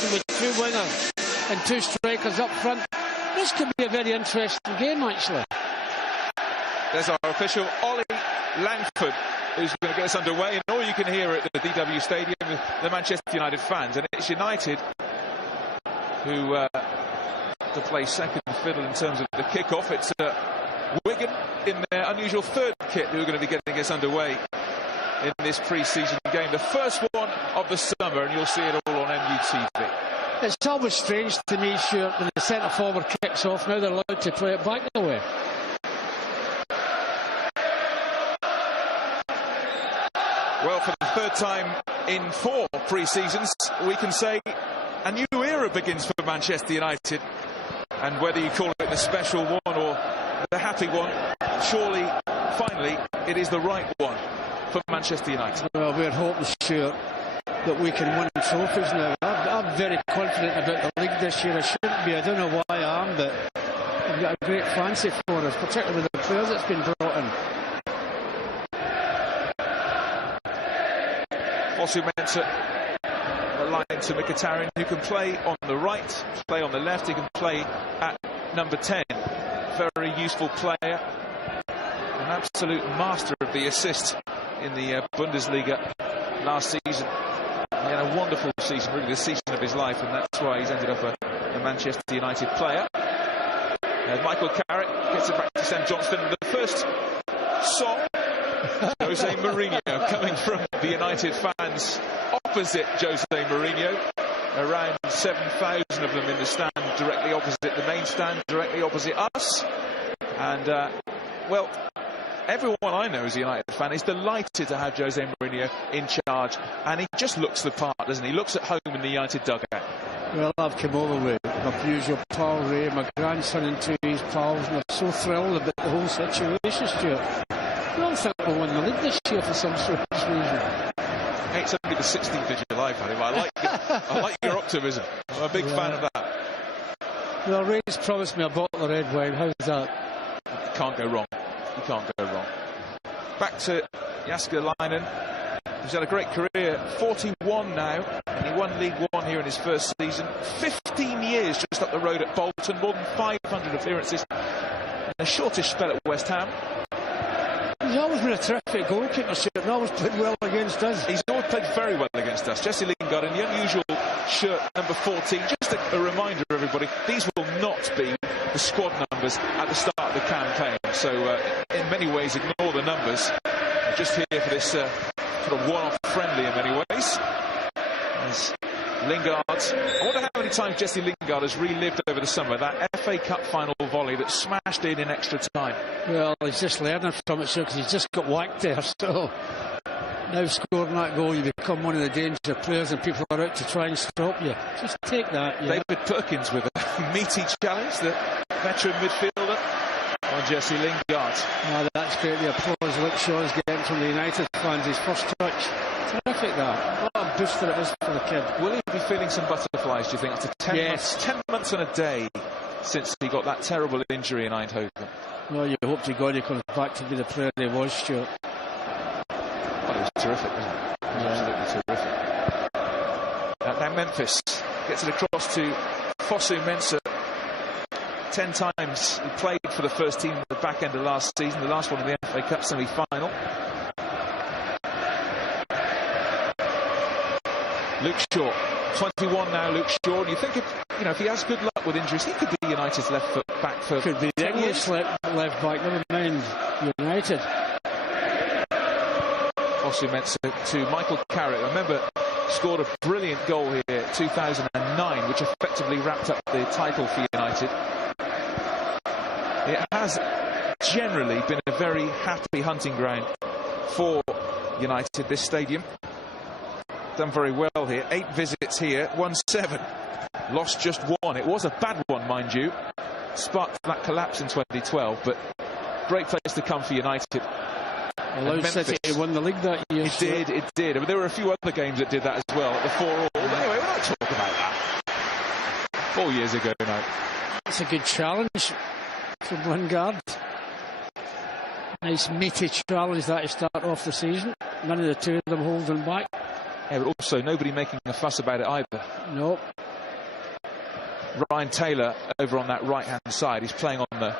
formation with two wingers and two strikers up front. This could be a very interesting game, actually. There's our official, Ollie Langford, who's going to get us underway. And all you can hear at the DW Stadium with the Manchester United fans. And it's United who to play second fiddle in terms of the kick-off. It's Wigan in their unusual third kit who are going to be getting us underway in this pre-season game. The first one of the summer, and you'll see it all on MUTV. It's always strange to me, Stuart, when the centre-forward kicks off. Now they're allowed to play it back the way. Well, for the third time in 4 pre-seasons, we can say a new era begins for Manchester United. And whether you call it the special one or the happy one, surely, finally, it is the right one for Manchester United. Well, we're hoping, Stuart, that we can win trophies now. I'm very confident about the league this year. I shouldn't be. I don't know why I am, but I've got a great fancy for us, particularly with the players that's been brought in. Mensah aligned to Mkhitaryan, who can play on the right, play on the left. He can play at number 10. Very useful player. An absolute master of the assist in the Bundesliga last season. He had a wonderful season, really the season of his life, and that's why he's ended up a Manchester United player. Michael Carrick gets it back to Sam Johnston. The first song, Jose Mourinho, coming from the United fans opposite Jose Mourinho. Around 7,000 of them in the stand directly opposite the main stand, directly opposite us. And, well, everyone I know as a United fan is delighted to have Jose Mourinho in charge. And he just looks the part, doesn't he? He looks at home in the United dugout. Well, I've come over with my usual pal Ray, my grandson and 2 of his pals, and they're so thrilled about the whole situation, Stuart. I don't think we'll win the league this year for some sort of reason. It's only the 16th of July, Paddy, but I like your optimism. I'm a big fan of that. Well, Ray's promised me a bottle of red wine. How's that? You can't go wrong. You can't go wrong. Back to Jasker Leinen. He's had a great career, 41 now, and he won League One here in his first season. 15 years just up the road at Bolton, more than 500 appearances, and a shortish spell at West Ham. He's always been a terrific goalkeeper, Stuart, and always played well against us. He's always played very well against us. Jesse Lingard in the unusual shirt, number 14. Just a reminder, everybody, these will not be the squad numbers at the start of the campaign. So, in many ways, ignore the numbers. We're just here for this sort of one-off friendly in many ways. As Lingard, I wonder how many times Jesse Lingard has relived over the summer that FA Cup final volley that smashed in extra time. Well, he's just learning from it, sir, because he's just got whacked there. So now scoring that goal, you become one of the danger players, and people are out to try and stop you. Just take that. Yeah. David Perkins with a meaty challenge, the veteran midfielder, on Jesse Lingard. Oh, that's great. The applause Luke Shaw's getting from the United fans. His first touch. Terrific, that. What a booster it is for the kid. Will he be feeling some butterflies, do you think, after 10 months and a day since he got that terrible injury in Eindhoven? Well, you hope to God he comes back to be the player he was, Stuart. Well, he was terrific, wasn't he? Absolutely terrific. Now Memphis gets it across to Mensah. 10 times he played for the first team at the back end of last season, the last one in the FA Cup semi-final. Luke Shaw, 21 now, Luke Shaw. And you think if he has good luck with injuries, he could be United's left foot back for could be 10 years. left back, never mind United. Mensah to Michael Carrick. I remember scored a brilliant goal here 2009, which effectively wrapped up the title for United. It has generally been a very happy hunting ground for United, this stadium. Done very well here. 8 visits here, won 7. Lost just 1. It was a bad one, mind you. Sparked that collapse in 2012, but great place to come for United. Allowed City to win the league that year. It did. I mean, there were a few other games that did that as well, at the 4-4. But anyway, we're not talking about that. 4 years ago now. That's a good challenge from Lingard. Nice meaty challenge that to start off the season. None of the two of them holding back. Yeah, but also nobody making a fuss about it either. Nope. Ryan Taylor over on that right-hand side. He's playing on the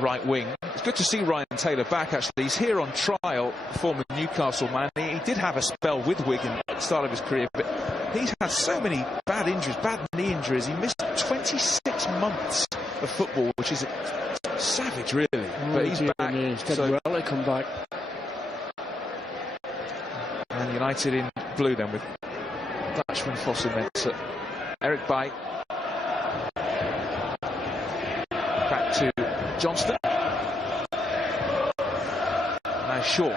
right wing. It's good to see Ryan Taylor back, actually. He's here on trial, former Newcastle man. He did have a spell with Wigan at the start of his career, but he's had so many bad injuries, bad knee injuries. He missed 26 months of football, which is savage, really. But he's back. He's done well to come back. And United in blue then with Dutchman, Fosu-Mensah, Eric Bailly. Back to Johnston. Now Shaw.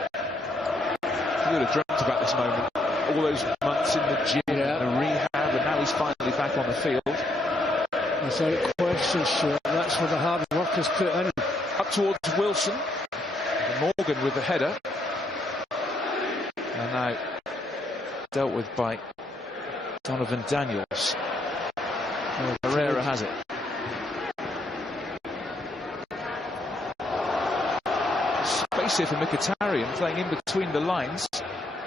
He would have dreamt about this moment. All those months in the gym and rehab, and now he's finally back on the field. Without question, Stuart. That's where the hard work is put in. Up towards Wilson. Morgan with the header. And now dealt with by Donovan Daniels. Herrera has it. Space here for Mkhitaryan, playing in between the lines.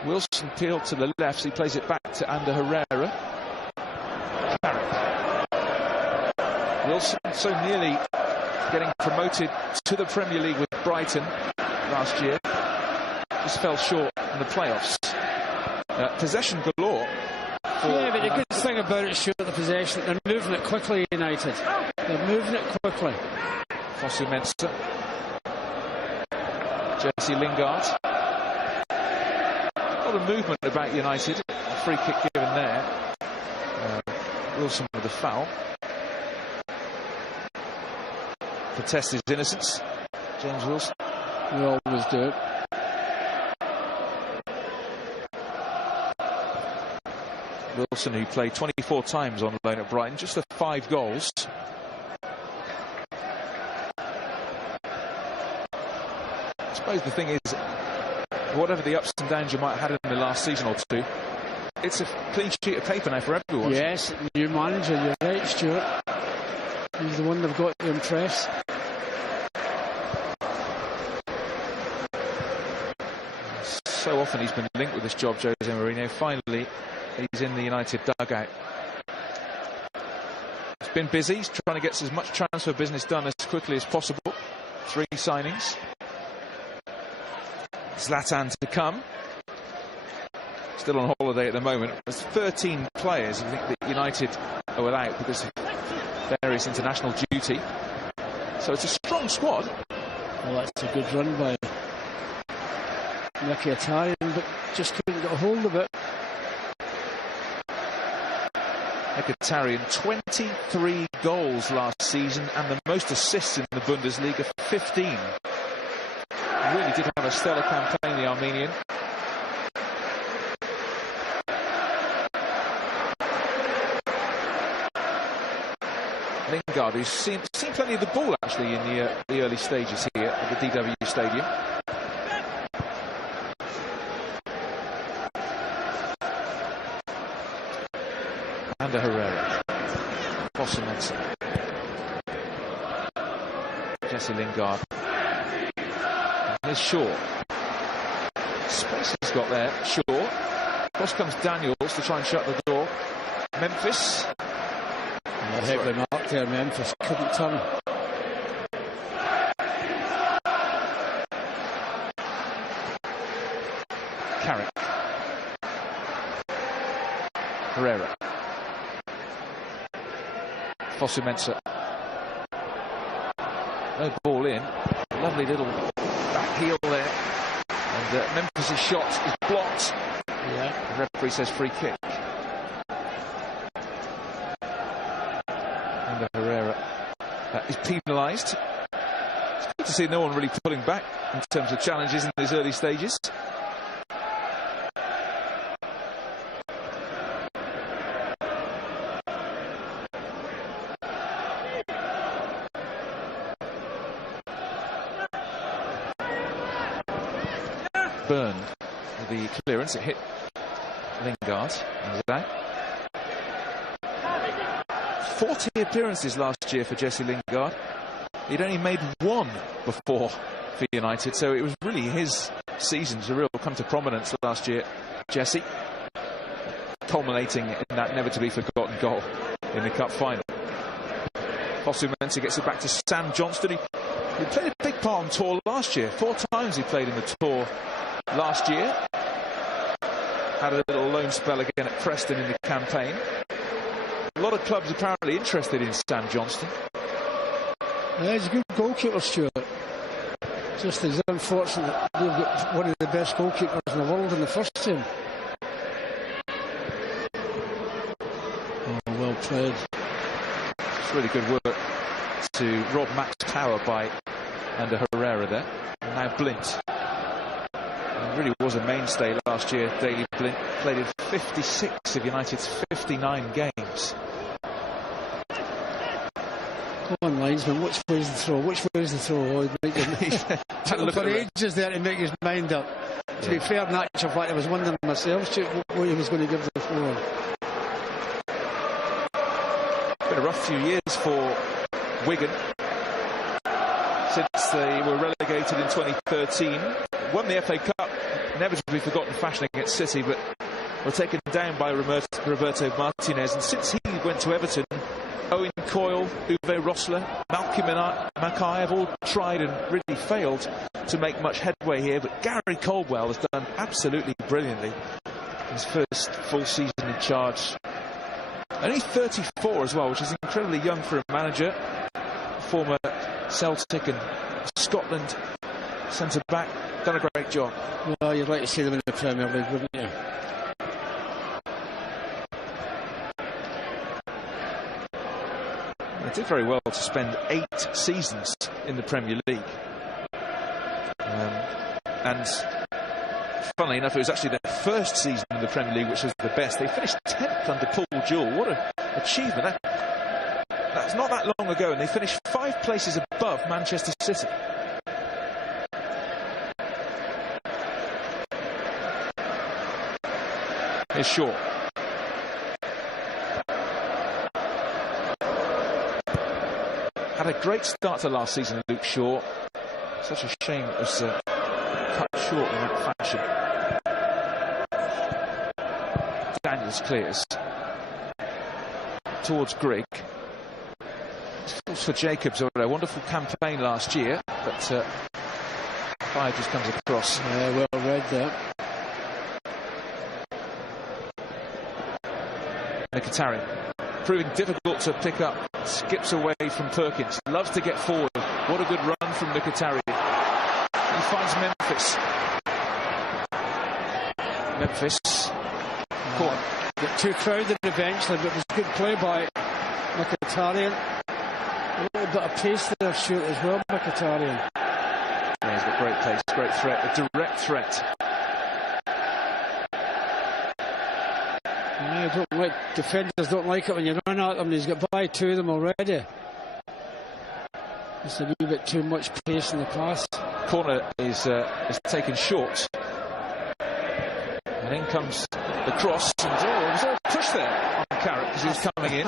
Wilson peeled to the left, so he plays it back to Ander Herrera. Carrick. Wilson so nearly getting promoted to the Premier League with Brighton last year. Just fell short in the playoffs. Possession galore. Yeah, but the good thing about it, Stuart, the possession, they're moving it quickly, United. They're moving it quickly. Fosu-Mensah. Jesse Lingard. A lot of movement about United. A free kick given there. Wilson with the foul. Protests his innocence. James Wilson. We always do it. Wilson, who played 24 times on loan at Brighton, just the 5 goals. I suppose the thing is, whatever the ups and downs you might have had in the last season or two, it's a clean sheet of paper now for everyone. Yes, new manager, you're right, Stuart. He's the one they've got to impress. So often he's been linked with this job, Jose Mourinho. Finally, he's in the United dugout. He's been busy. He's trying to get as much transfer business done as quickly as possible. 3 signings. Zlatan to come. Still on holiday at the moment. There's 13 players I think that United are without because of various international duty. So it's a strong squad. Well, that's a good run by Mkhitaryan, but just couldn't get a hold of it. Mkhitaryan, 23 goals last season and the most assists in the Bundesliga, 15. Really did have a stellar campaign, the Armenian. Lingard, who's seen plenty of the ball actually in the early stages here at the DW Stadium. Ander Herrera. Fosu-Mensah. Jesse Lingard. There's Shaw. Space he's got there. Shaw. Across comes Daniels to try and shut the door. Memphis. Heavily marked there, Memphis. Couldn't turn. Carrick. Herrera. Fosu-Mensah. No ball in. Lovely little back heel there. And Memphis' shot is blocked. Yeah. The referee says free kick. And Herrera is penalised. It's good to see no one really pulling back in terms of challenges in these early stages. Burned with the clearance. It hit Lingard and was out. 40 appearances last year for Jesse Lingard. He'd only made 1 before for United, so it was really his season to really come to prominence last year, Jesse, culminating in that never to be forgotten goal. in the cup final. Fosu-Mensah gets it back to Sam Johnston. He played a big part on tour last year. 4 times he played in the tour last year. Had a little loan spell again at Preston in the campaign. A lot of clubs apparently interested in Sam Johnston. Yeah, he's a good goalkeeper, Stuart. Just it's unfortunate that we've got one of the best goalkeepers in the world in the first team. Oh, well played. It's really good work to rob Max power by under Herrera there. And now Blint. He really was a mainstay last year. Daley Blint played in 56 of United's 59 games. Go on, linesman, which way is the throw? Which way is the throw? Oh, took him for ages there to make his mind up. To be fair, in actual fact, I was wondering myself what he was going to give the throw. It's been a rough few years for Wigan since they were relegated in 2013. Won the FA Cup, inevitably forgotten fashion against City, but were taken down by Roberto Martinez. And since he went to Everton, Owen Coyle, Uwe Rosler, Malcolm Mackay have all tried and really failed to make much headway here. But Gary Caldwell has done absolutely brilliantly in his first full season in charge. Only 34 as well, which is incredibly young for a manager. Former Celtic and Scotland centre-back. Done a great job. Well, you'd like to see them in the Premier League, wouldn't you? They did very well to spend 8 seasons in the Premier League. And funnily enough, it was actually their first season in the Premier League which was the best. They finished 10th under Paul Jewell. What an achievement. That's not that long ago, and they finished 5 places above Manchester City. Here's Shaw. Had a great start to last season, Luke Shaw. Such a shame it was cut short in that fashion. Daniels clears towards Grigg. Falls for Jacobs. A wonderful campaign last year, but fire just comes across. Yeah, well read there. Mkhitaryan proving difficult to pick up. Skips away from Perkins. Loves to get forward. What a good run from Mkhitaryan. He finds Memphis. Corner. Got too crowded eventually, but it was good play by Mkhitaryan. A little bit of pace there, shoot as well, Mkhitaryan. Yeah, he's got great pace, great threat, a direct threat. Yeah, defenders don't like it when you run at them. He's got by 2 of them already. It's a wee bit too much pace in the pass. Corner is taken short. And in comes the cross. And it was all pushed there on Carrick because he was coming in.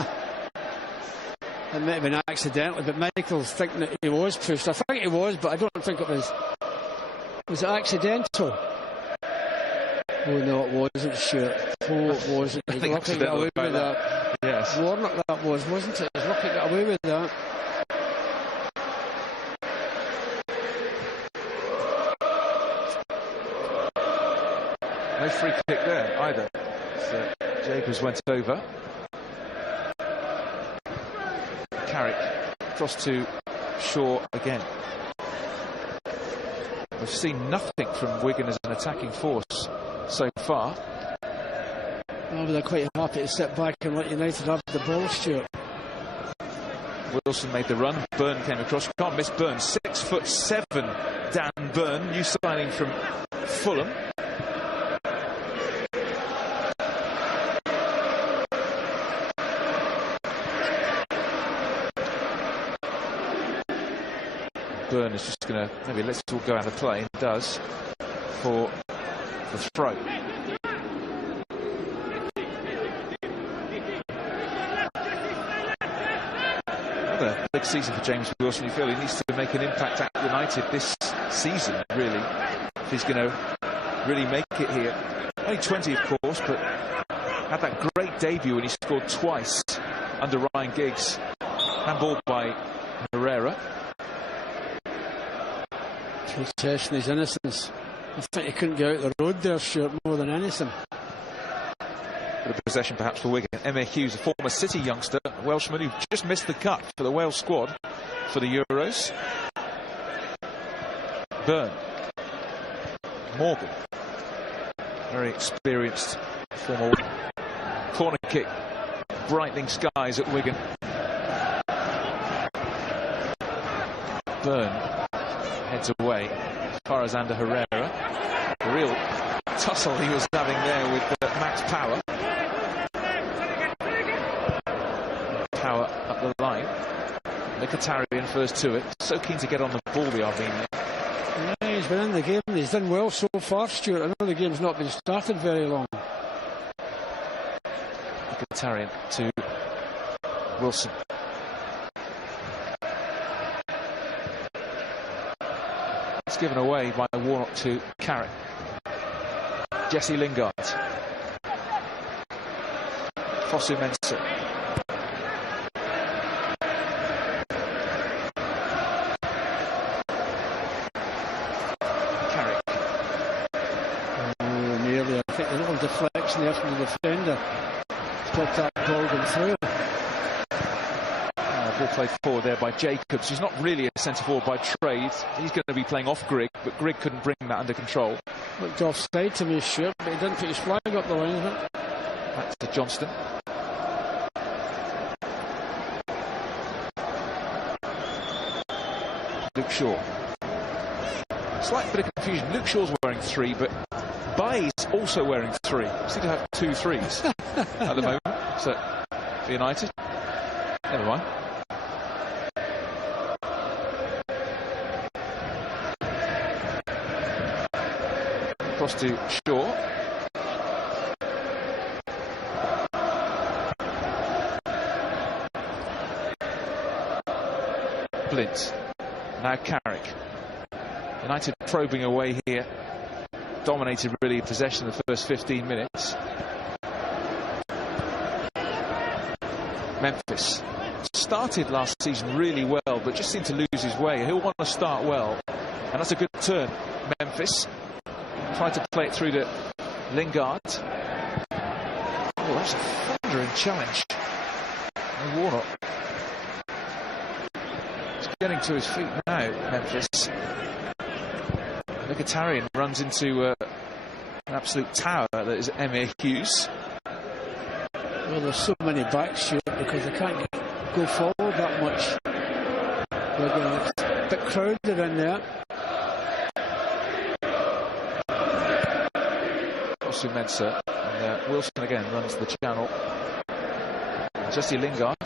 It might have been accidentally, but Michael's thinking that he was pushed. I think he was, but I don't think it was. Was it accidental? Oh no, it wasn't. Sure. Oh, it wasn't. He's lucky to get away with that. Yes. Warnock that was, wasn't it? He's lucky to get away with that. No free kick there either. So Jacobs went over. Carrick across to Shaw again. We've seen nothing from Wigan as an attacking force so far. Oh, but they're quite happy to sit back and let United have the ball, Stuart. Wilson made the run. Byrne came across. Can't miss Byrne. 6'7", Dan Byrne, new signing from Fulham. Byrne is just going to maybe let's all go out of play, and does for the throw. Another big season for James Wilson. You feel he needs to make an impact at United this season, really, if he's going to really make it here. Only 20, of course, but had that great debut when he scored twice under Ryan Giggs. Handballed by Herrera. He's testing his innocence. I think he couldn't get out the road there, Stuart, more than anything. Bit of possession perhaps for Wigan. Emma Hughes, a former City youngster, a Welshman who just missed the cut for the Wales squad for the Euros. Byrne. Morgan. Very experienced former. Corner kick. Brightening skies at Wigan. Byrne heads away as far as Ander Herrera. A real tussle he was having there with Max Power. Power up the line. Mkhitaryan first to it. So keen to get on the ball, the Armenian. Yeah, he's been in the game. He's done well so far, Stuart. I know the game's not been started very long. Mkhitaryan to Wilson. It's given away by Warnock to Carrick. Jesse Lingard. Fosu Mensah. Carrick. Oh, nearly. I think a little deflection there from the defender. Stopped that ball going through. Ball played forward there by Jacobs, who's not really a centre forward by trade. He's going to be playing off Grigg, but Grigg couldn't bring that under control. Looked offside to me, sure, but he didn't put his flag up the line, isn't it? Back to Johnston. Luke Shaw. Slight bit of confusion. Luke Shaw's wearing 3, but Baye's also wearing 3. Seem to have 2 3s at the moment. So for United, never mind. Across to Shaw. Blint. Now Carrick. United probing away here. Dominated really possession the first 15 minutes. Memphis. Started last season really well, but just seemed to lose his way. He'll want to start well. And that's a good turn. Memphis. Tried to play it through to Lingard. Oh, that's a thundering challenge. And Warnock. He's getting to his feet now, Memphis. Mkhitaryan runs into an absolute tower that is Emma Hughes. Well, there's so many backs, Stuart, because they can't go forward that much. It's a bit crowded in there. Mensah, and Wilson again runs the channel. Jesse Lingard.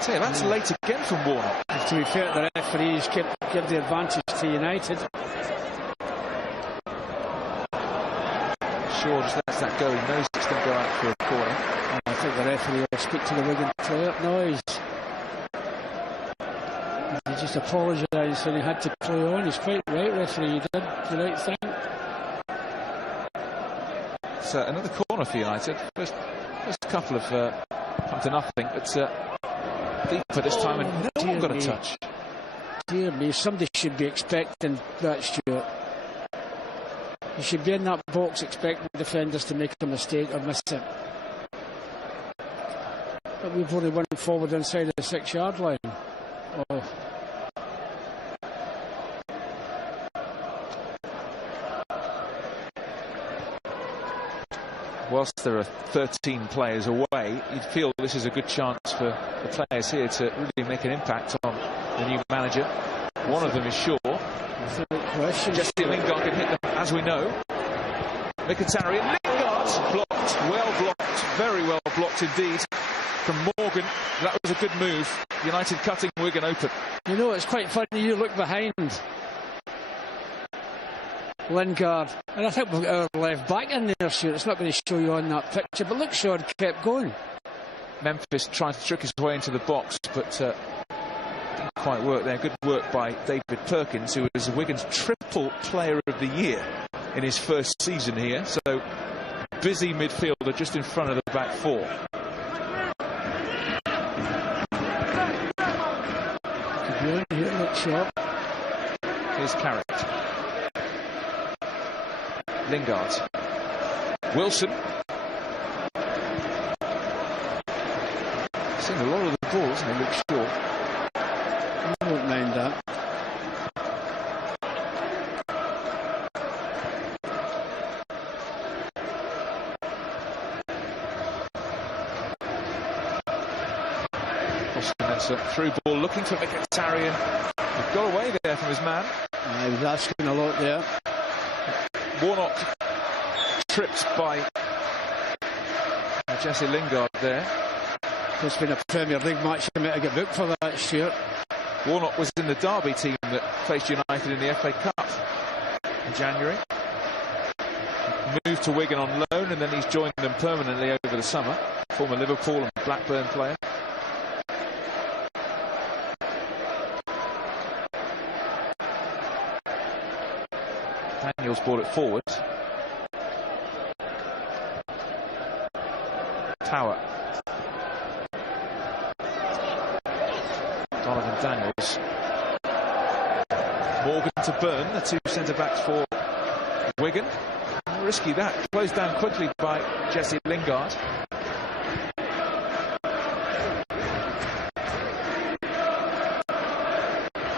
So yeah, that's late again from Warnock. To be fair, the referees give the advantage to United. Shaw just lets that go. He knows it's going to go out for a corner. I think the referee will speak to the Wigan player. Noise. He just apologised when he had to play on. He's quite right, referee. He did the right thing. So another corner for United. First couple of come to nothing, but deep for this time, and no one got a touch. Dear me, somebody should be expecting that, Stuart. You should be in that box expecting defenders to make a mistake or miss it. But we've only won forward inside the 6-yard line. Oh. Whilst there are 13 players away, you'd feel this is a good chance for the players here to really make an impact on the new manager. One of them is Shaw. Jesse Lingard can hit them, as we know. Mkhitaryan, Lingard blocked, well blocked, very well blocked indeed from Morgan. That was a good move. United cutting Wigan open. You know, it's quite funny, you look behind Lingard, and I think we've got our left back in there, Stuart. It's not going to show you on that picture, but look, Shaw kept going. Memphis trying to trick his way into the box, but didn't quite work there. Good work by David Perkins, who was Wigan's triple player of the year in his first season here. So busy midfielder just in front of the back four. Here's Carrot. Lingard. Wilson. Seen a lot of the balls and he looks short. I won't mind that. Through ball looking for Mkhitaryan. He got away there from his man. He was asking a lot there. Warnock tripped by Jesse Lingard there. It's been a Premier League match. He might have got booked for that, Stuart. Warnock was in the Derby team that faced United in the FA Cup in January. Moved to Wigan on loan and then he's joined them permanently over the summer. Former Liverpool and Blackburn player. Daniels brought it forward. Tower. Donovan Daniels. Morgan to Burn, the two centre-backs for Wigan. Risky that. Closed down quickly by Jesse Lingard.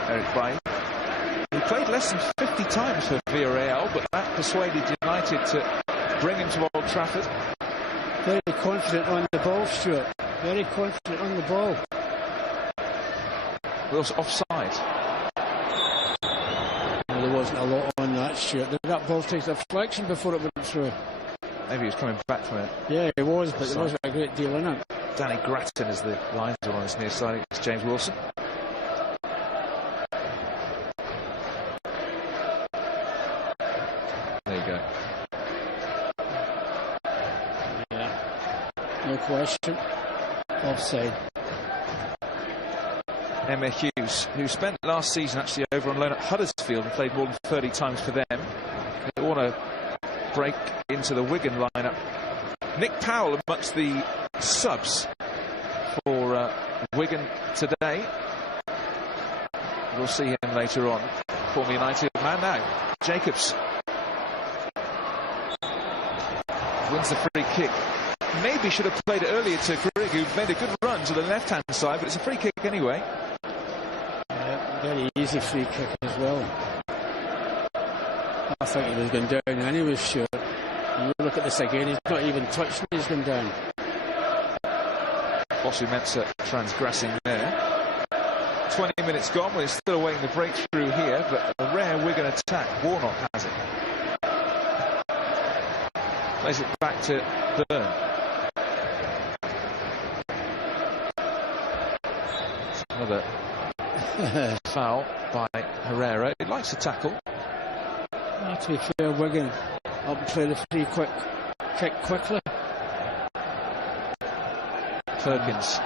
Eric Bailly. He played less than 50 times for Villarreal, but that persuaded United to bring him to Old Trafford. Very confident on the ball, Stuart. Very confident on the ball. Was offside. Well, there wasn't a lot on that, Stuart. That ball takes a deflection before it went through. Maybe he was coming back from it. Yeah, he was, but there wasn't a great deal in it. Danny Grattan as the lines are on his near side. It's James Wilson. There you go. Yeah, no question. Offside. Emma Hughes, who spent last season actually over on loan at Huddersfield and played more than 30 times for them. They want to break into the Wigan lineup. Nick Powell amongst the subs for Wigan today. We'll see him later on. Former United man now. Jacobs wins the free kick. Maybe should have played it earlier to Grigg, who made a good run to the left-hand side, but it's a free kick anyway. Yeah, very easy free kick as well. I think he was going down anyway, sure. You look at this again, he's not even touched it, he's gone down. Fosu Mensah transgressing there. 20 minutes gone, we're still awaiting the breakthrough here, but a rare Wigan attack. Warnock has it. Plays it back to Burn. Another foul by Herrera. He likes to tackle. To be fair, Wigan up and play the free kick quickly. Perkins.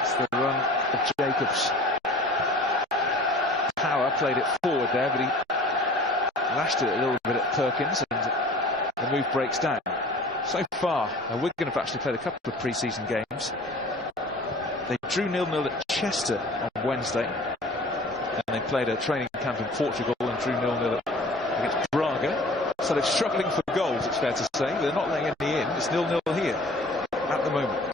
It's the run of Jacobs. Power played it forward there, but he lashed it a little bit at Perkins, and the move breaks down. So far, Wigan have actually played a couple of pre-season games. They drew 0-0 at Chester on Wednesday, and they played a training camp in Portugal and drew 0-0 against Braga. So they're struggling for goals, it's fair to say. They're not letting any in. It's 0-0 here at the moment.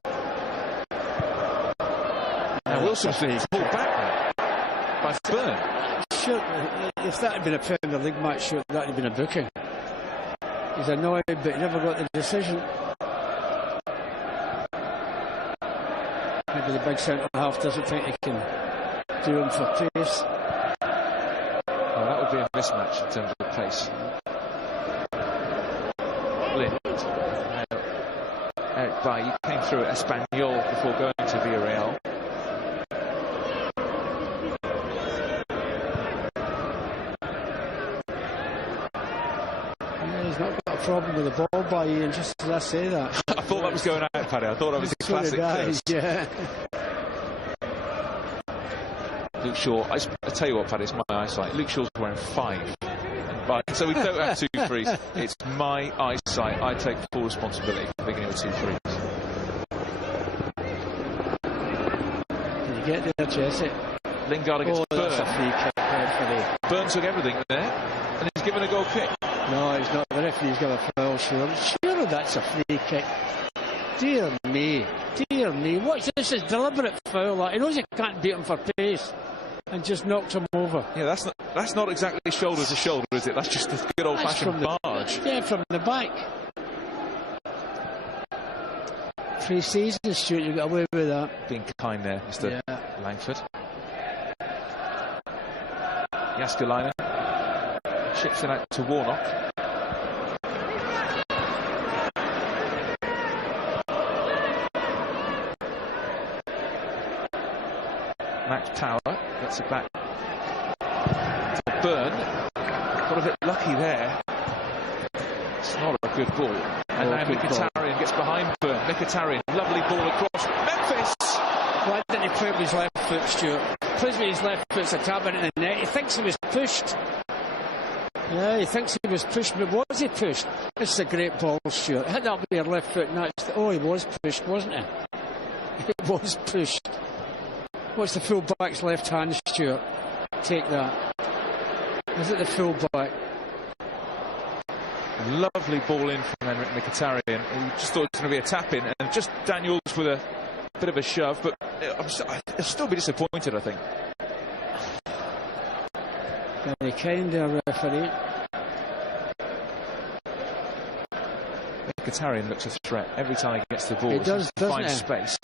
Now Wilson's been pulled back now by Burn. Sure, if that had been a Premier League match, sure, that would have been a booking. He's annoyed, but he never got the decision. Maybe the big centre-half doesn't think he can do him for pace. Well, that would be a mismatch in terms of pace. Lind. Eric Bailly came through at Espanyol before going to Villarreal. He's not got a problem with the ball by Ian, just as I say that. I thought that was going out, Paddy. I thought that was a classic first. Yeah. Luke Shaw, I tell you what, Paddy, it's my eyesight. Luke Shaw's wearing 5. And Right, so we don't have 2 threes. It's my eyesight. I take full responsibility for thinking it was 2 threes. Can you get there, Jesse? Lingard against Burn. That's a free kick there for Burn took everything there, and he's given a goal kick. No, he's not. The referee's got a foul, sure. Surely that's a free kick. Dear me. Dear me. What's this? Is deliberate foul. Like, he knows he can't beat him for pace and just knocked him over. Yeah, that's not exactly shoulder to shoulder, is it? That's just a good old-fashioned barge. Yeah, from the back. 3 seasons, Stuart, you got away with that. Being kind there, Mr. Langford. Jaskalainen chips it out to Warnock. Max Power gets it back to Burn. Got a bit lucky there. It's not a good ball. And now Mkhitaryan gets behind Burn. Mkhitaryan, lovely ball across. Memphis! Why didn't he play with his left foot, Stuart? Plays with his left foot, it's a tapping in the net. He thinks he was pushed. Yeah, he thinks he was pushed, but was he pushed? This is a great ball, Stuart. Hit that with your left foot. Oh, he was pushed, wasn't he? He was pushed. What's the full-back's left hand, Stuart? Take that. Is it the full-back? Lovely ball in from Henrik Mkhitaryan. He just thought it was going to be a tap-in, and just Daniels with a bit of a shove, but I'll still be disappointed, I think. Very kind there, referee. Mkhitaryan looks a threat every time he gets the ball. He does, doesn't he? Space.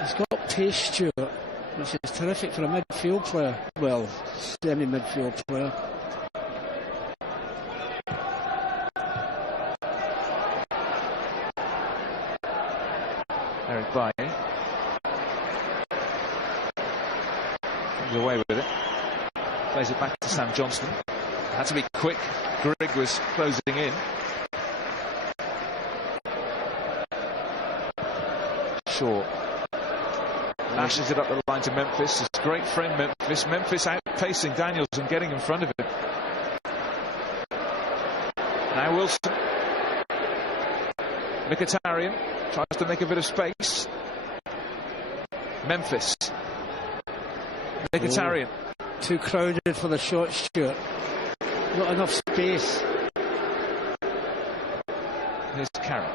He's got pace, Stuart, which is terrific for a midfield player. Well, semi-midfield player. Eric Bailly comes away with it. Plays it back to Sam Johnston. Had to be quick. Grigg was closing in. Shaw lashes it up the line to Memphis. His great friend Memphis. Memphis outpacing Daniels and getting in front of him. Now Wilson. Mkhitaryan tries to make a bit of space. Memphis. Mkhitaryan. Too crowded for the shot, Stuart. Not enough space. Here's Carrick.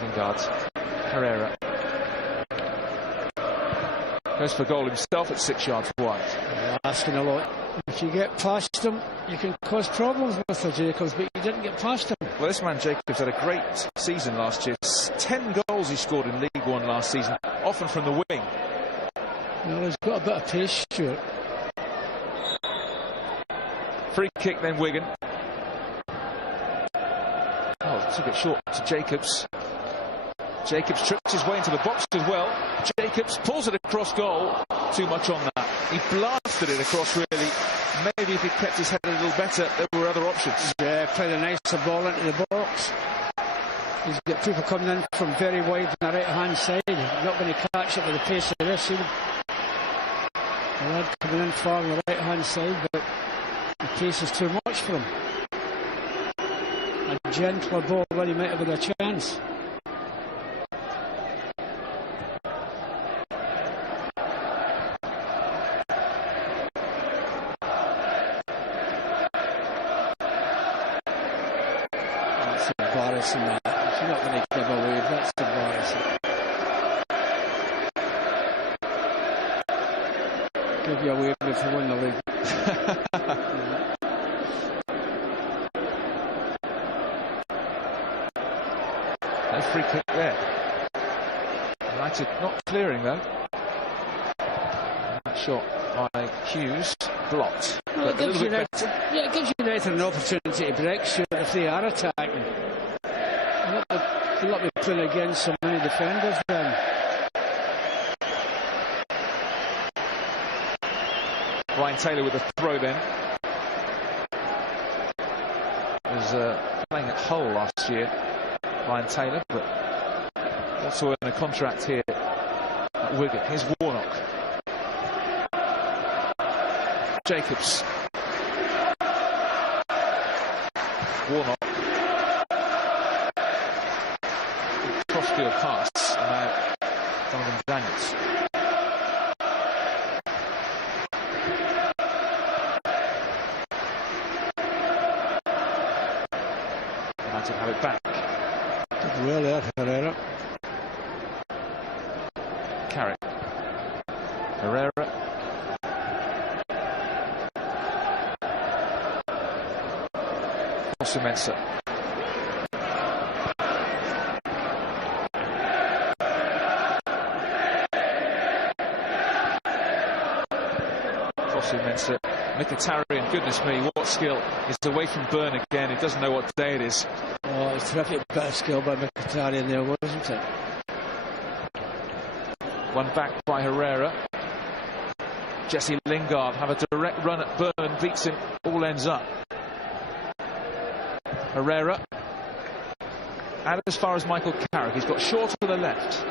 Lingard. Herrera. Goes for goal himself at 6 yards wide. Asking a lot. If you get past him, you can cause problems with the Jacobs, but you didn't get past him. Well, this man Jacobs had a great season last year. 10 goals he scored in League One last season, often from the wing. Well, he's got a bit of pace, Stuart. Free kick then Wigan. Oh, took it short to Jacobs. Jacobs trips his way into the box as well. Jacobs pulls it across goal. Too much on that. He blasted it across, really. Maybe if he kept his head a little better, there were other options. Yeah, played a nicer ball into the box. He's got people coming in from very wide on the right-hand side. He's not going to catch it with the pace of this. The lad coming in far on the right-hand side, but the pace is too much for him. A gentler ball when he might have had a chance. Embarrassing that. If you're not going to give a wave, that's embarrassing. Give you a wave if you win the league. No free kick there. United not clearing though. That shot by Hughes blocked. Well, it gives United an opportunity to break, sure, if they are attacking. You'll not be playing against so many defenders then. Ryan Taylor with a throw then. He was playing at Hull last year, Ryan Taylor, but also in a contract here at Wigan. Here's Warnock. Jacobs. Warnock. Crossfield pass. Now Donovan Daniels. United have it back. Did well there, Herrera. Carrick. Herrera. Mensah. Mensah. Mkhitaryan, goodness me, what skill. He's away from Burn again. He doesn't know what day it is. Oh, it's terrific bit of skill by Mkhitaryan there, wasn't it? One back by Herrera. Jesse Lingard have a direct run at Burn, beats him, all ends up. Herrera. And as far as Michael Carrick, he's got short to the left.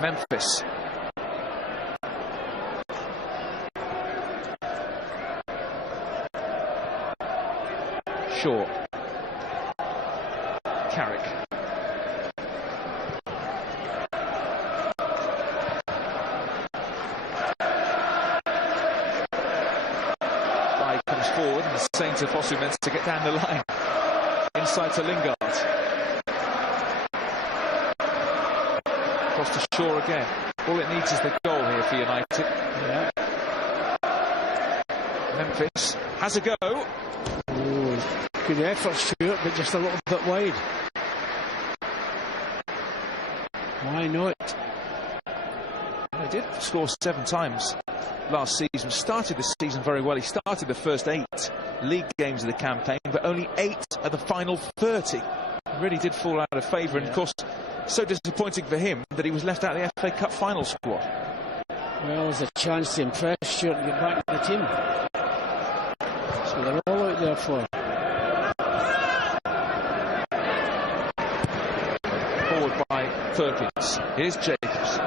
Memphis. Shaw. Carrick. Guy comes forward and is saying to Fosu-Mensah to get down the line. Inside to Lingard. Across to Shaw again. All it needs is the goal here for United. Yeah. Memphis has a go. Oh, good effort, Stuart, but just a little bit wide. Why not? He did score 7 times last season. Started the season very well. He started the first 8 league games of the campaign, but only 8 of the final 30. He really did fall out of favour, and of course, so disappointing for him that he was left out of the FA Cup final squad. Well, there's a chance to impress Stuart and get back in the team. So they're all out there for. Forward by Perkins. Here's Jacobs.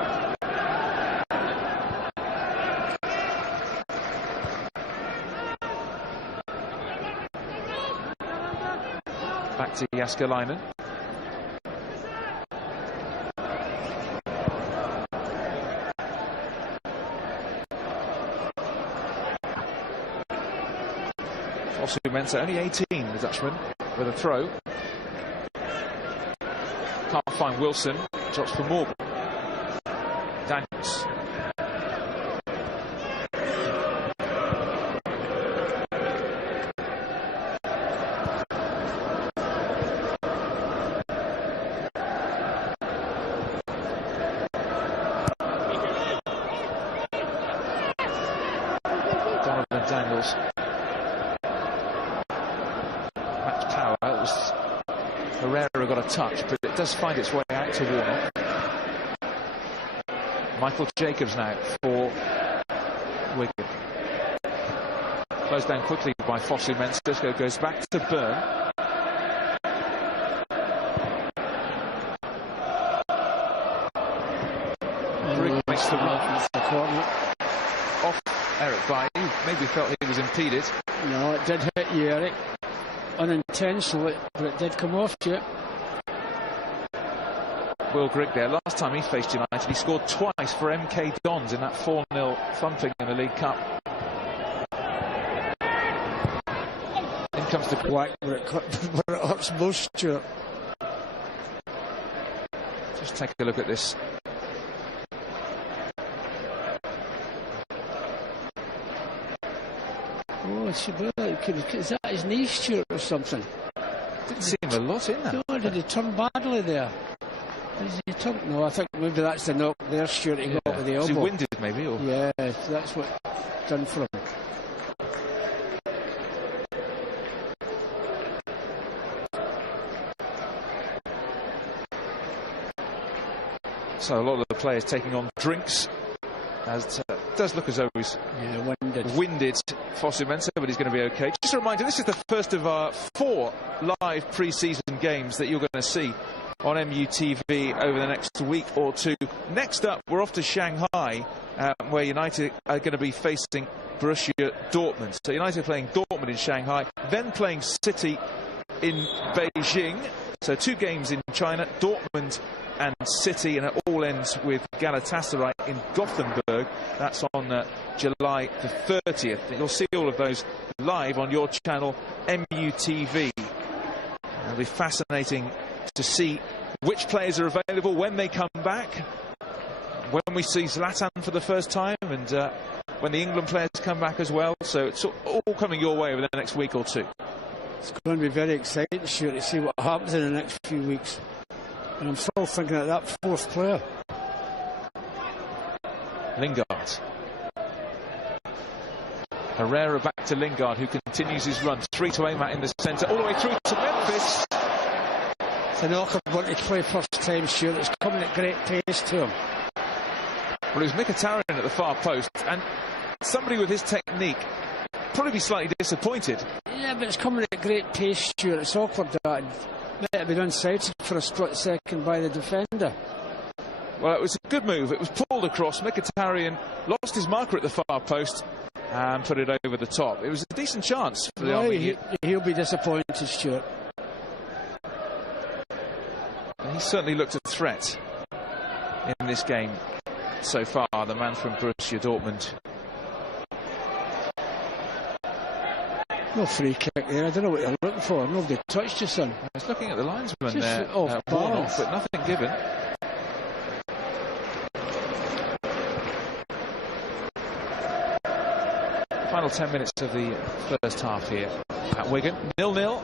Back to Jääskeläinen. Fosu-Mensah, only 18, the Dutchman, with a throw. Can't find Wilson. Drops for Morgan. Daniels. Donovan Daniels. Match power. It was Herrera got a touch, but it does find its way out to Warnock. Michael Jacobs now for Wigan. Closed down quickly by Fosu-Mensah. Goes back to Burn. Grigg makes the run. The corner. Off Eric Bailly. Maybe felt he was impeded. No, it did hit you, Eric. Unintentionally, but it did come off you. Will Grigg there. Last time he faced United, he scored twice for MK Dons in that 4-0 thumping in the League Cup. In comes the Whack where it hurts most, Stuart. Just take a look at this. Oh, is that his knee, Stuart, or something? Didn't seem a lot in that. No, did he turn badly there? No, I think maybe that's the knock there, Stuart, he got with the elbow. Was he winded, maybe? Or? Yeah, that's what done for him. So a lot of the players taking on drinks as does look as though he's winded Fosu-Mensah, but he's going to be okay. Just a reminder, this is the first of our 4 live pre-season games that you're going to see on MUTV over the next week or 2. Next up, we're off to Shanghai, where United are going to be facing Borussia Dortmund. So United playing Dortmund in Shanghai, then playing City in Beijing. So 2 games in China, Dortmund and City, and it all ends with Galatasaray in Gothenburg. That's on July the 30th. You'll see all of those live on your channel, MUTV. It'll be fascinating to see which players are available, when they come back, when we see Zlatan for the first time, and when the England players come back as well. So it's all coming your way over the next week or 2. It's going to be very exciting, sure, to see what happens in the next few weeks. And I'm still thinking of that 4th player. Lingard. Herrera back to Lingard, who continues his run. 3 to aim at in the centre, all the way through to Memphis. It's an awkward one to play first time, sure. It's coming at great pace to him. Well, it was Mkhitaryan at the far post, and somebody with his technique probably be slightly disappointed. Yeah, but it's coming at great pace, Stuart. It's awkward that might have been unsighted for a split second by the defender. Well, it was a good move. It was pulled across. Mkhitaryan lost his marker at the far post and put it over the top. It was a decent chance for the Army. He'll be disappointed, Stuart. He certainly looked a threat in this game so far, the man from Borussia Dortmund. No free kick there. I don't know what you're looking for. Nobody touched you, son. I was looking at the linesman Just there, off Warnock, but nothing given. Final 10 minutes of the first half here at Wigan. 0-0.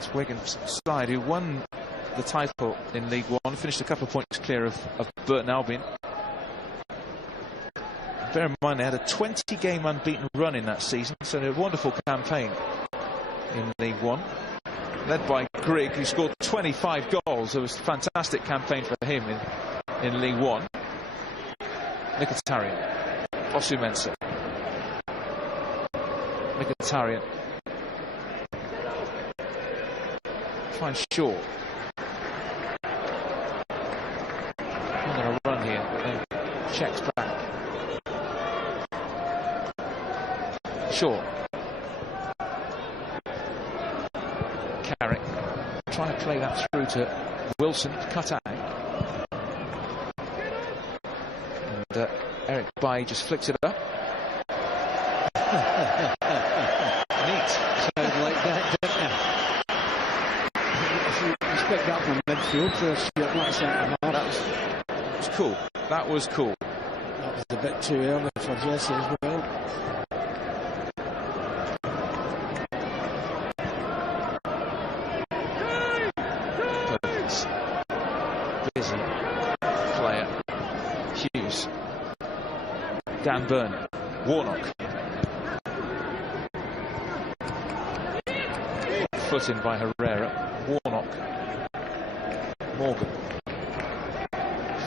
It's Wigan's side who won the title in League One, finished a couple of points clear of Burton Albion. Bear in mind they had a 20-game unbeaten run in that season, so a wonderful campaign in League One. Led by Grigg, who scored 25 goals. It was a fantastic campaign for him in League One. Mkhitaryan. Fosu-Mensah. Mkhitaryan. Finds Shaw. I'm going to run here, but then checks back. Shaw. Carrick trying to play that through to Wilson, cut out. And Eric Bailly just flicks it up. Neat. Sounded like that, didn't you? You expect that from midfield for a Stuart, not centre half. That was cool. That was cool. That was a bit too early for Jesse as well. Busy player. Hughes. Dan Burn. Warnock. Foot in by Herrera. Warnock. Morgan.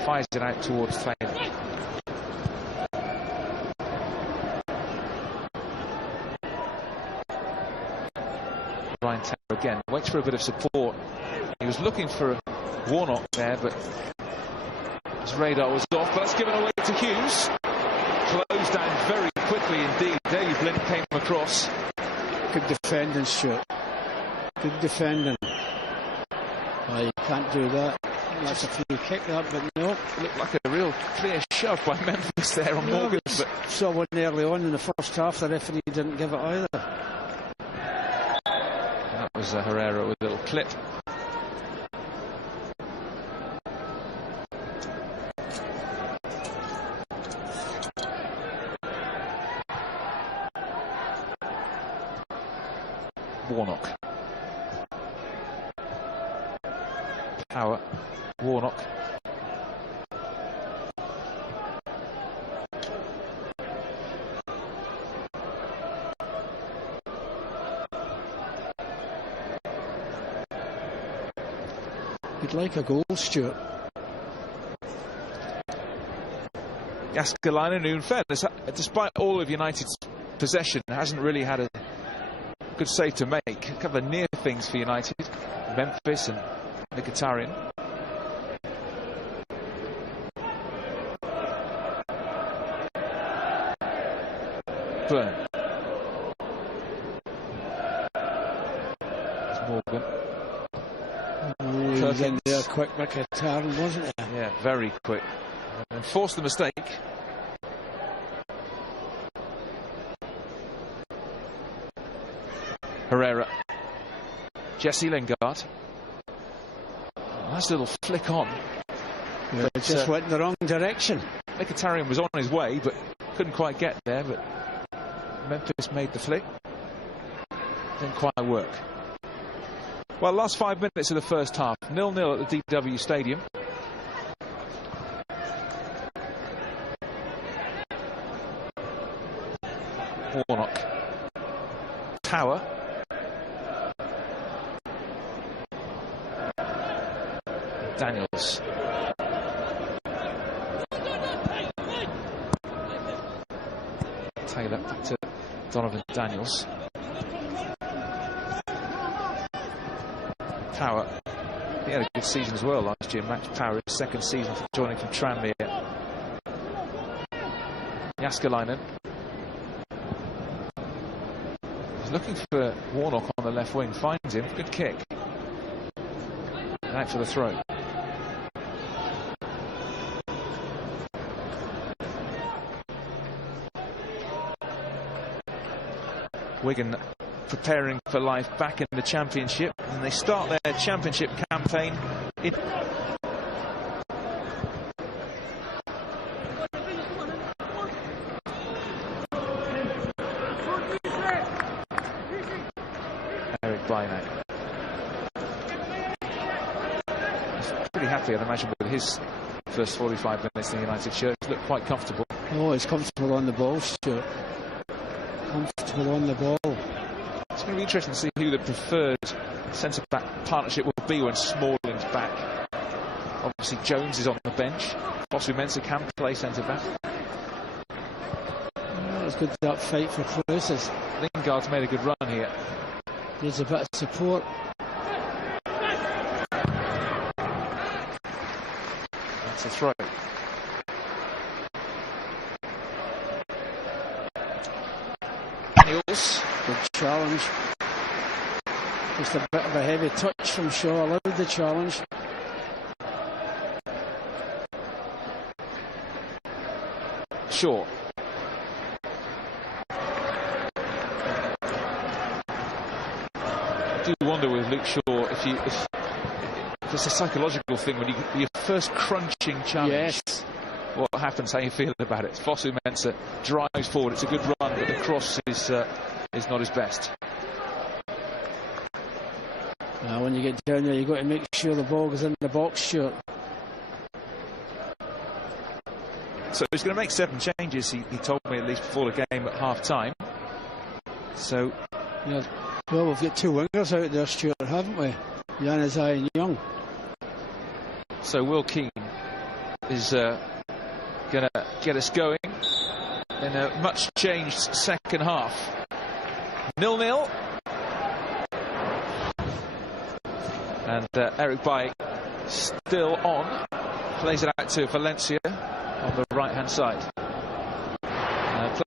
Fires it out towards Taylor. Ryan Taylor again. Waits for a bit of support. He was looking for Warnock there, but his radar was off. But that's given away to Hughes. Closed down very quickly indeed. Daley Blind came across. Good defending, Stuart. Good defending. Oh, you can't do that. That's a free kick, that, but no. It looked like a real clear shove by Memphis there on Morgan. But saw one early on in the first half. The referee didn't give it either. And that was Herrera with a little clip. Warnock. Power. Warnock. You'd like a goal, Stuart. Jääskeläinen, who in fairness, despite all of United's possession, hasn't really had a good save to make. A couple of near things for United, Memphis and Mkhitaryan. Burn. It's Morgan. He was in there quick, Mkhitaryan, wasn't he? Yeah, very quick. And forced the mistake. Herrera. Jesse Lingard. Nice little flick on. Yeah, it just went in the wrong direction. Mkhitaryan was on his way, but couldn't quite get there. But Memphis made the flick. Didn't quite work. Well, last 5 minutes of the first half. 0-0 at the DW Stadium. Warnock. Tower. Daniels. Taylor back to Donovan Daniels. Power. He had a good season as well last year. Max Power, his second season joining from Tranmere. Jääskeläinen. He's looking for Warnock on the left wing. Finds him. Good kick. And out for the throw. Wigan preparing for life back in the Championship, and they start their Championship campaign in Eric Bailly. He's pretty happy, I'd imagine, with his first 45 minutes in the United shirt. Looked quite comfortable. Oh, he's comfortable on the ball, Stuart. Comfortable on the ball. It's going to be interesting to see who the preferred centre-back partnership will be when Smalling's back. Obviously Jones is on the bench. Possibly Mensah can play centre-back. Oh, it's good that fight for places. Lingard's made a good run here. Needs a bit of support. That's a throw. Daniels. Good challenge. Just a bit of a heavy touch from Shaw. Allowed the challenge. Shaw. I do wonder with Luke Shaw if it's a psychological thing when your first crunching challenge. Yes. What happens? How you feel about it? Fosu Mensah drives forward. It's a good run, but the cross is not his best. Now, when you get down there, you've got to make sure the ball goes in the box, Stuart. So he's going to make 7 changes. He told me at least before the game at half-time. So, yeah, well, we've got 2 wingers out there, Stuart, haven't we? Januzaj and Young. So Will Keane is going to get us going in a much changed second half. 0-0. And Eric Bailly still on. Plays it out to Valencia on the right-hand side.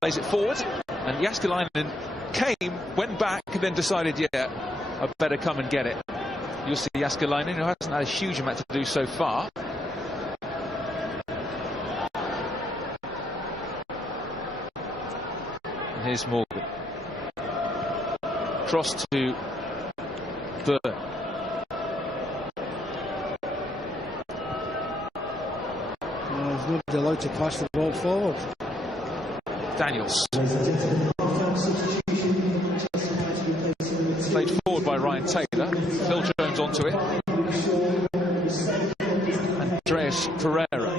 Plays it forward. And Jääskeläinen went back, and then decided, yeah, I better come and get it. You'll see Jääskeläinen, who hasn't had a huge amount to do so far. And here's Morgan. Cross to Burn. He's not allowed to pass the ball forward. Daniels. Played forward by Ryan Taylor. Phil Jones onto it. Andreas Pereira.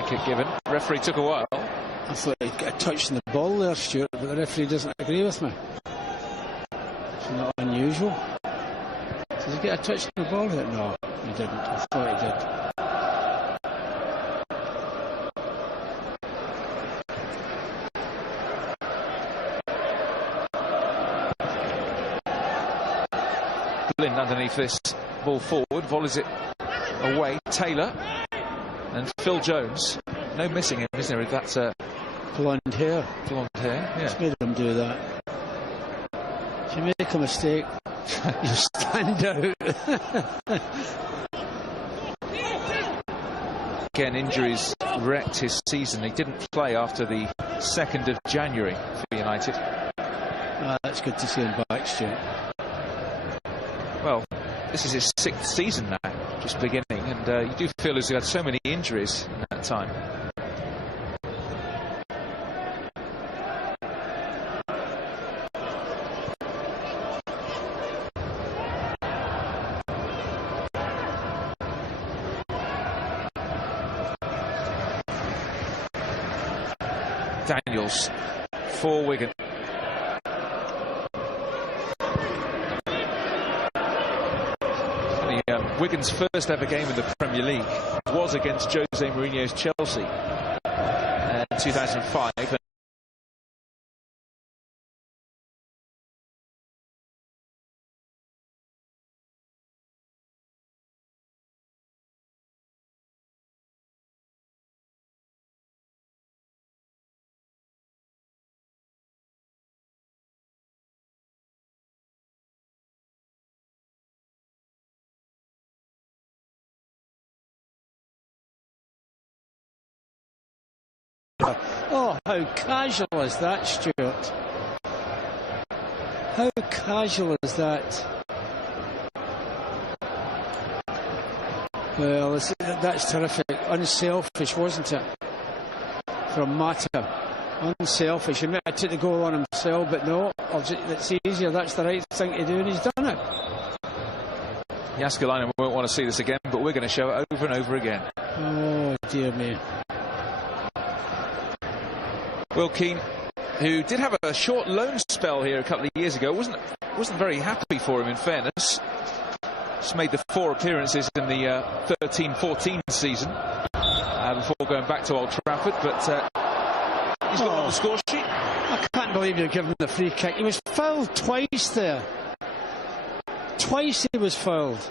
free kick given. Referee took a while. I thought he'd get a touch on the ball there, Stuart, but the referee doesn't agree with me. It's not unusual. Does he get a touch on the ball? No, he didn't. I thought he did. Blind underneath this ball forward, volleys it away. Taylor and Phil Jones. No missing him, isn't there? That's blonde hair. Blonde hair, yeah. Just made him do that. If you make a mistake, you stand out. Again, injuries wrecked his season. He didn't play after the 2nd of January for United. That's good to see him back, Stuart. Well, this is his 6th season now, just beginning, and you do feel as he had so many injuries in that time. Daniels for Wigan. Wigan's first ever game in the Premier League was against Jose Mourinho's Chelsea in 2005. Oh, how casual is that, Stuart? How casual is that? Well, that's terrific. Unselfish, wasn't it? From Mata. Unselfish. He might have took the goal on himself, but no, it's easier. That's the right thing to do, and he's done it. Jääskeläinen won't want to see this again, but we're going to show it over and over again. Oh, dear me. Will Keane, who did have a short loan spell here a couple of years ago, wasn't very happy for him, in fairness. Just made the 4 appearances in the 13-14 season before going back to Old Trafford, but he's got on the score sheet. I can't believe you're giving him the free kick. He was fouled twice there. Twice he was fouled.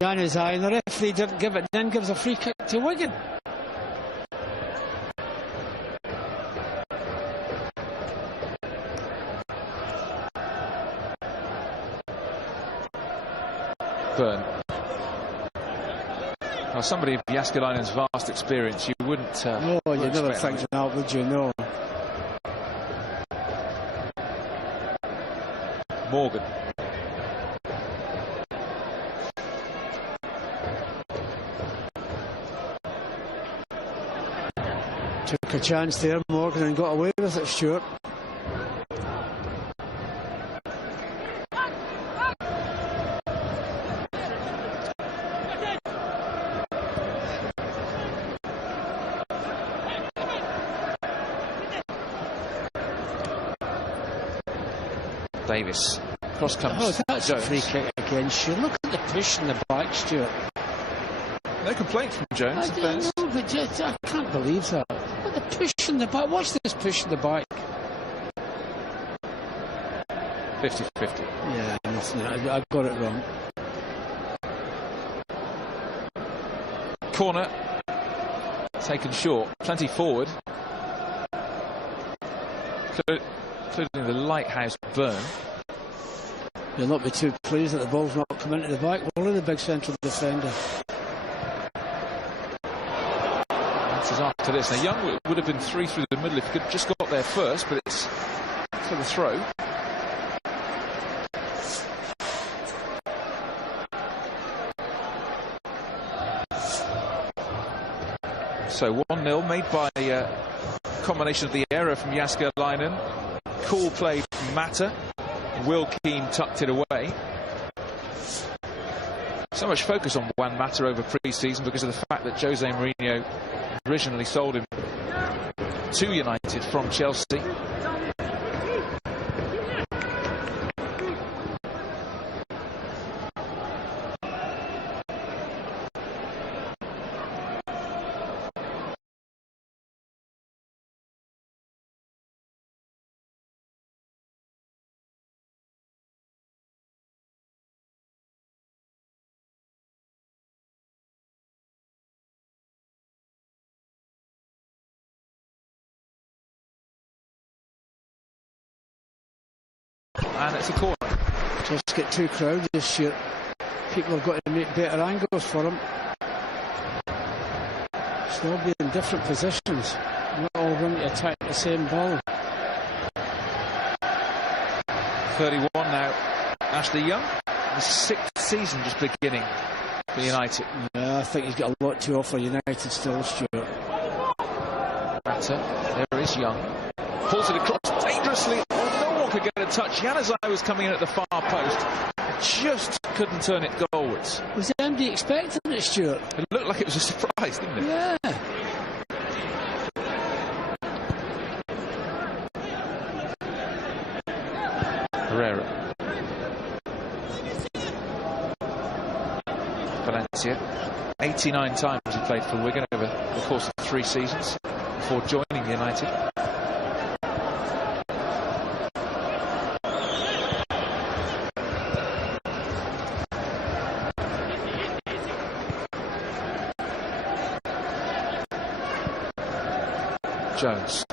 Yanni's eye, and the referee didn't give it, then gives a free kick to Wigan. Burn. Now, somebody of Jääskeläinen's vast experience, you wouldn't. No, you'd never think that, would you? No. Morgan. Took a chance there, Morgan, and got away with it, Stuart. Davis. Cross comes. Oh, that's Jones. A free kick again. Sure. Look at the push in the back, Stuart. No complaint from Jones. I can't believe that. Look at the push in the back. Watch this push in the back. 50-50. Yeah, nothing. I got it wrong. Corner. Taken short. Plenty forward. Including the lighthouse burn. You'll not be too pleased that the ball's not come into the back. Well, the big central defender. This is after this. Now, Young would have been 3 through the middle if he could have just got there first, but it's for the throw. So 1-0 made by a combination of the error from Jääskeläinen. Cool play from Mata. Will Keane tucked it away. So much focus on Juan Mata over pre-season because of the fact that Jose Mourinho originally sold him to United from Chelsea. And it's a corner. Just get too crowded this year. People have got to make better angles for him. Still be in different positions. Not all going to attack the same ball. 31 now. Ashley Young. His 6th season just beginning for United. Yeah, I think he's got a lot to offer United still, Stuart. There is Young. Pulls it across dangerously. No one could get a touch. Januzaj was coming in at the far post. Just couldn't turn it goalwards. Was anybody expecting it, Stuart? It looked like it was a surprise, didn't it? Yeah. Herrera. Valencia. 89 times he played for Wigan over the course of 3 seasons before joining United. Jones.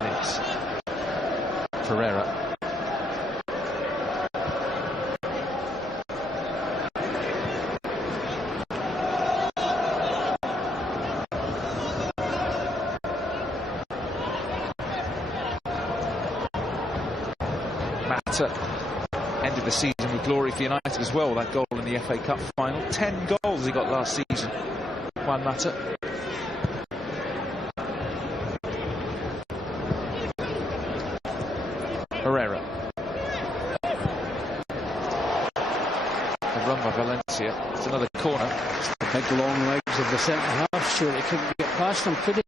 Nix. Pereira. Mata ended the season with glory for United as well. That goal in the FA Cup final. 10 goals he got last season. Juan Mata. Herrera. A run by Valencia. It's another corner. It's the big long legs of the centre half. Sure, he couldn't get past them, could he?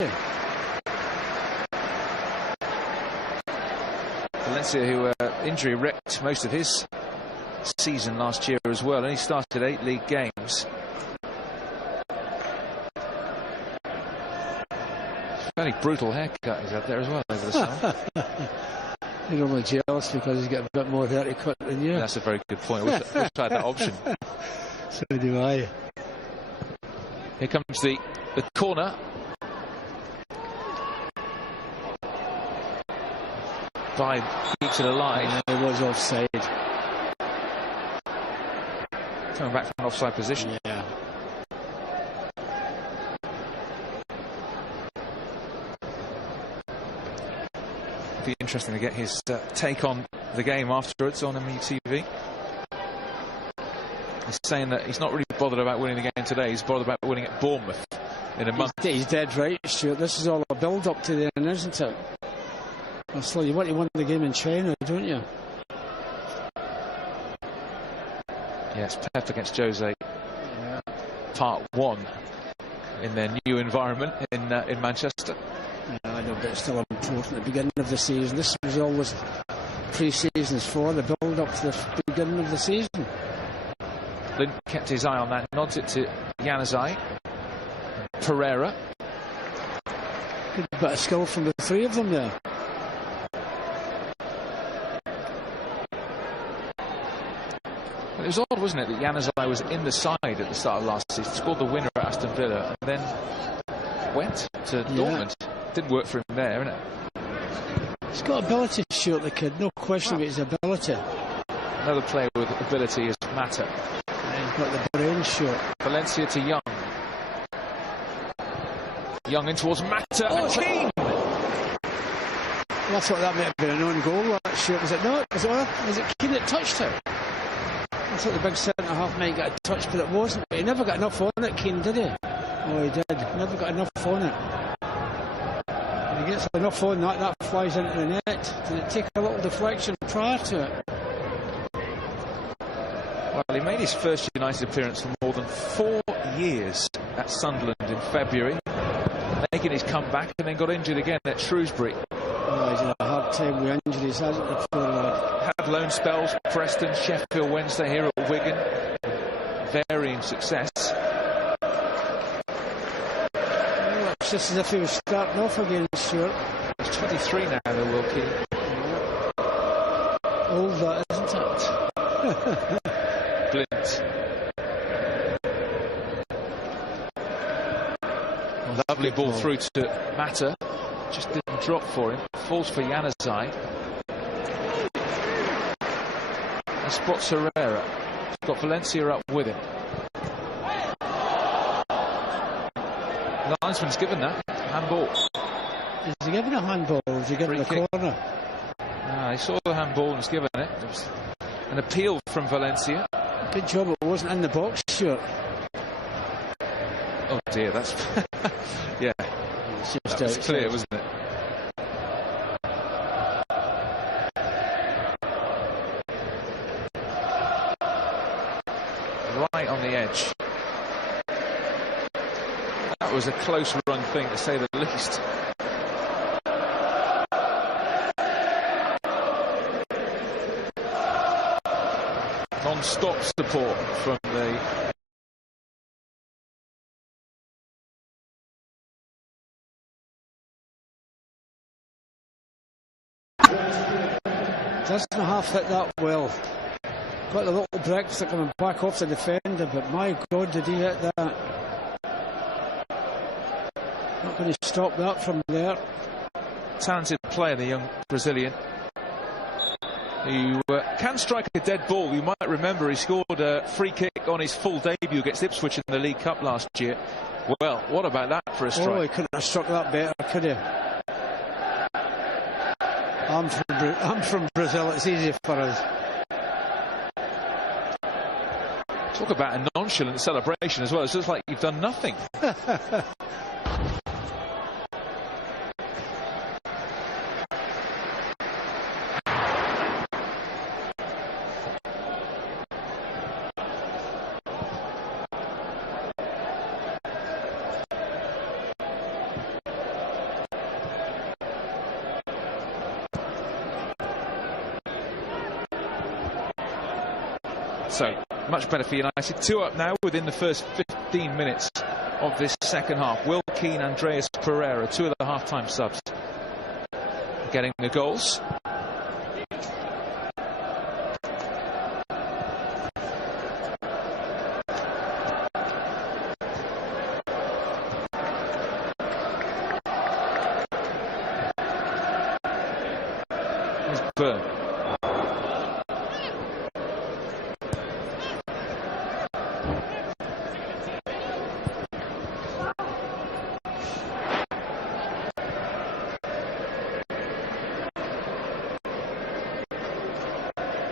Valencia, who injury wrecked most of his season last year as well, and he started 8 league games. Fairly brutal haircut he's had there as well over the summer. You're only jealous because he's got a bit more hair to cut than you. That's a very good point. I wish I had that option. So do I. Here comes the corner. By keeps it alive. It was offside. Coming back from an offside position. Yeah. It'd be interesting to get his take on the game afterwards on MUTV. He's saying that he's not really bothered about winning the game today. He's bothered about winning at Bournemouth in a month. He's dead right, Stuart. This is all a build-up to the end, isn't it? Well, still, you want to win the game in China, don't you? Yeah, it's Pep against Jose. Yeah. Part 1 in their new environment in Manchester. Yeah, I know, but it's still important at the beginning of the season. This was always pre-seasons for the build-up to the beginning of the season. Lynn kept his eye on that, nods it to Januzaj. Pereira. Good bit of skill from the 3 of them there. It was odd, wasn't it, that Januzaj was in the side at the start of last season, scored the winner at Aston Villa, and then went to Dortmund. Didn't work for him there, innit? He's got ability to shoot, the kid, no question about his ability. Another player with ability is Mata. He's got the brain shot. Valencia to Young. Young in towards Mata and King. Well, I thought that might have been an own goal, that shot. Was it not? Was it Keane that touched it? I thought the big centre-half might get a touch, but it wasn't. He never got enough on it, Keane, did he? Oh, he did. Never got enough on it. When he gets enough on that, that flies into the net. Did it take a little deflection prior to it? Well, he made his first United appearance for more than 4 years at Sunderland in February, making his comeback, and then got injured again at Shrewsbury. Oh, he's had a hard time with injuries, hasn't he, poor lad? Had loan spells, Preston, Sheffield Wednesday, here at Wigan. Varying success. Well, it's just as if he was starting off again, Stuart. He's 23 now, though, Wilkie. Old that, isn't it? Blint. Lovely ball through to Mata. Just didn't drop for him. Falls for Januzaj. And spots Herrera. He's got Valencia up with him. The linesman's given that. Handball. Is he giving a handball or is he giving a corner? He saw the handball and was given it. It was an appeal from Valencia. Good job it wasn't in the box, Stuart. Oh dear, that's yeah. It's just that was clear, wasn't it? Right on the edge. That was a close run thing, to say the least. Non-stop support from the doesn't half hit that well. Got the little bricks that coming back off the defender, but my God, did he hit that? Not going to stop that from there. Talented player, the young Brazilian, who can strike a dead ball. You might remember he scored a free kick on his full debut against Ipswich in the League Cup last year. Well, what about that for a strike? Oh, he couldn't have struck that better, could he? I'm from Brazil, it's easy for us. Talk about a nonchalant celebration as well. It's just like you've done nothing. So, much better for United. 2 up now within the first 15 minutes of this second half. Will Keane, Andreas Pereira, 2 of the half-time subs, getting the goals. Here's Burn.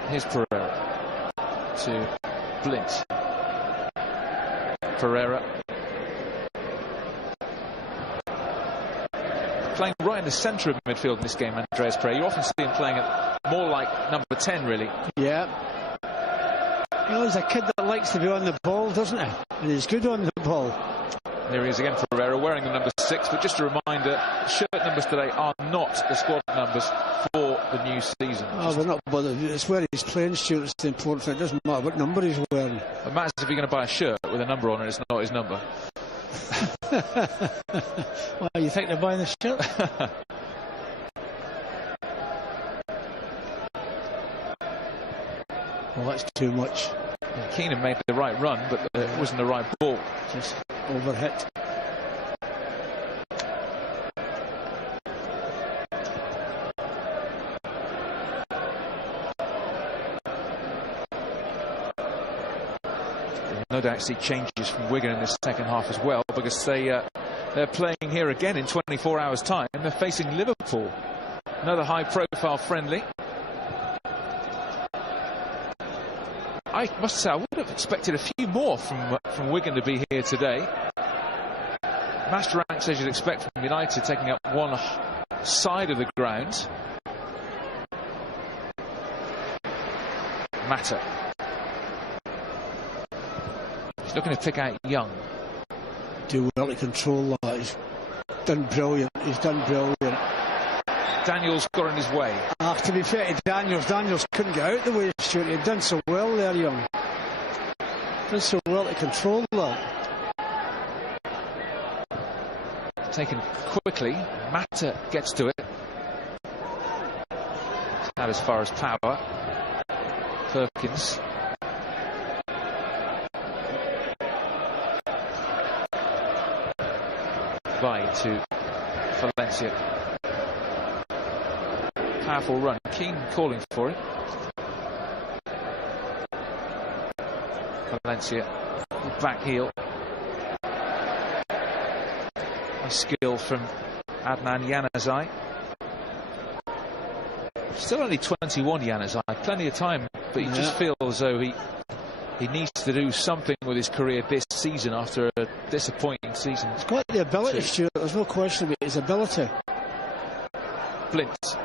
Here's Pereira to Blint. Pereira playing right in the centre of midfield in this game, Andreas Pereira. You often see him playing at more like number 10, really. Yeah. Well, he's a kid that likes to be on the ball, doesn't he? And he's good on the ball. There he is again, Pereira, wearing the number 6. But just a reminder, shirt numbers today are not the squad numbers for the new season. Oh, we're not bothered. It's where he's playing, Stuart. It's the important thing. It doesn't matter what number he's wearing. It matters if you're going to buy a shirt with a number on it, it's not his number. Well, you think they're buying the shirt? Well, that's too much. Keenan made the right run, but it wasn't the right ball. Just overhit. No doubt see changes from Wigan in this second half as well, because they're playing here again in 24 hours' time. They're facing Liverpool, another high-profile friendly. I must say, I would have expected a few more from Wigan to be here today. Master ranks, as you'd expect from United, taking up one side of the ground. Mata. looking to pick out Young. Do well to control that. He's done brilliant. He's done brilliant. Daniels got in his way. To be fair to Daniels couldn't get out the way, Stuart. He'd done so well there, Young. Done so well to control that. Taken quickly. Mata gets to it. Not as far as Power. Perkins. By to Valencia. Powerful run. Keane calling for it. Valencia. Back heel. A skill from Adnan Januzaj. Still only 21, Januzaj. Plenty of time, but you just feel as though he needs to do something with his career this season after a disappointing season. He's got the ability, Stuart. There's no question about his ability. Blint.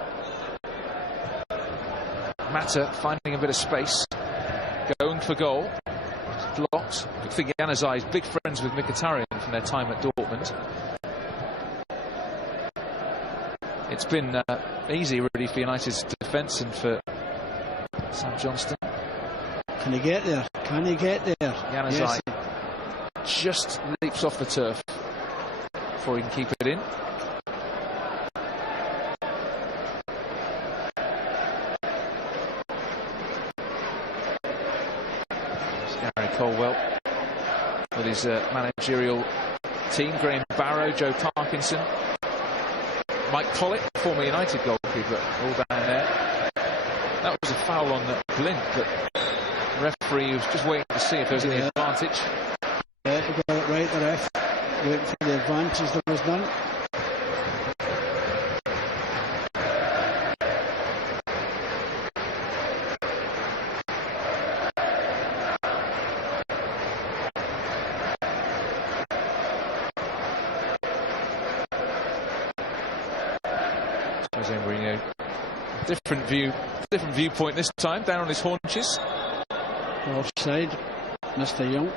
Mata finding a bit of space. Going for goal. Blocked. Good thing Januzaj is big friends with Mkhitaryan from their time at Dortmund. It's been easy, really, for United's defence and for Sam Johnston. Can he get there? Can he get there? Januzaj just leaps off the turf before he can keep it in. Gary Colwell with his managerial team. Graham Barrow, Joe Parkinson, Mike Pollock, former United goalkeeper, all down there. That was a foul on Blint, but the referee was just waiting to see if there was any advantage. Yeah, he got it right, the ref. Waiting for the advantage, that was none. Jose Mourinho, different viewpoint this time, down on his haunches. Offside, Mr. Young.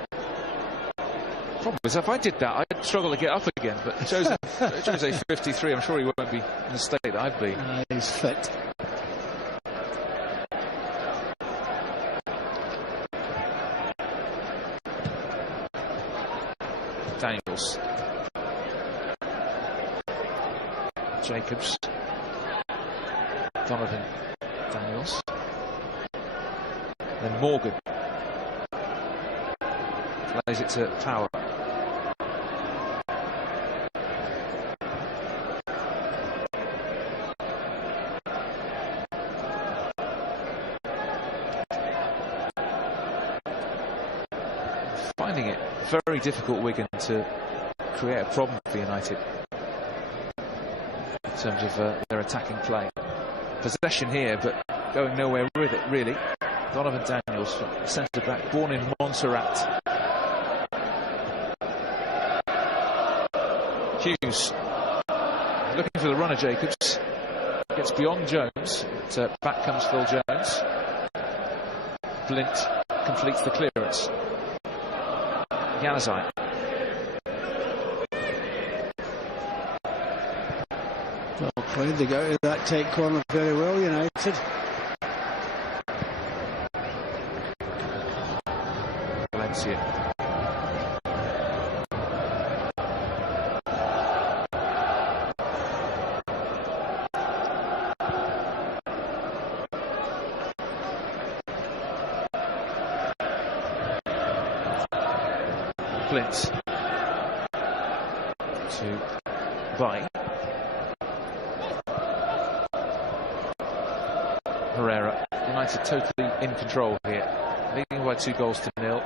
Problem is, if I did that, I'd struggle to get up again. But Jose 53, I'm sure he won't be in the state that I'd be. He's fit. Daniels. Jacobs. Donovan Daniels. Then Morgan. Plays it to Power. Finding it very difficult, Wigan, to create a problem for United in terms of their attacking play. Possession here, but going nowhere with it, really. Donovan Daniels, centre back, born in Montserrat. Hughes looking for the runner. Jacobs gets beyond Jones, but back comes Phil Jones. Blint completes the clearance. Januzaj. Well played. They got out of that tight corner very well, United. Valencia. Blint to By. Herrera. United totally in control here, leading by 2-0.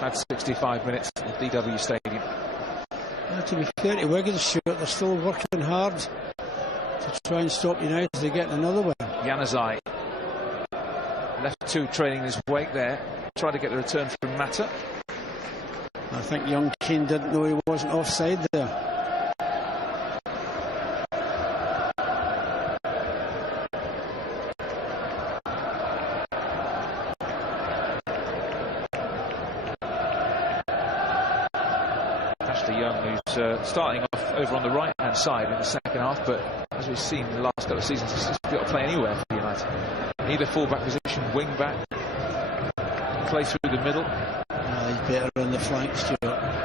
Had 65 minutes at DW Stadium. To be fair to Wigan, they're still working hard to try and stop United from getting another one. Januzaj left two trailing his wake there. Tried to get the return from Mata. I think young Keane didn't know he wasn't offside there. Mr. Young, who's starting off over on the right-hand side in the second half, but as we've seen in the last couple of seasons, he's just got to play anywhere for United. Either full-back position, wing-back, play through the middle. He's better on the flank, Stuart.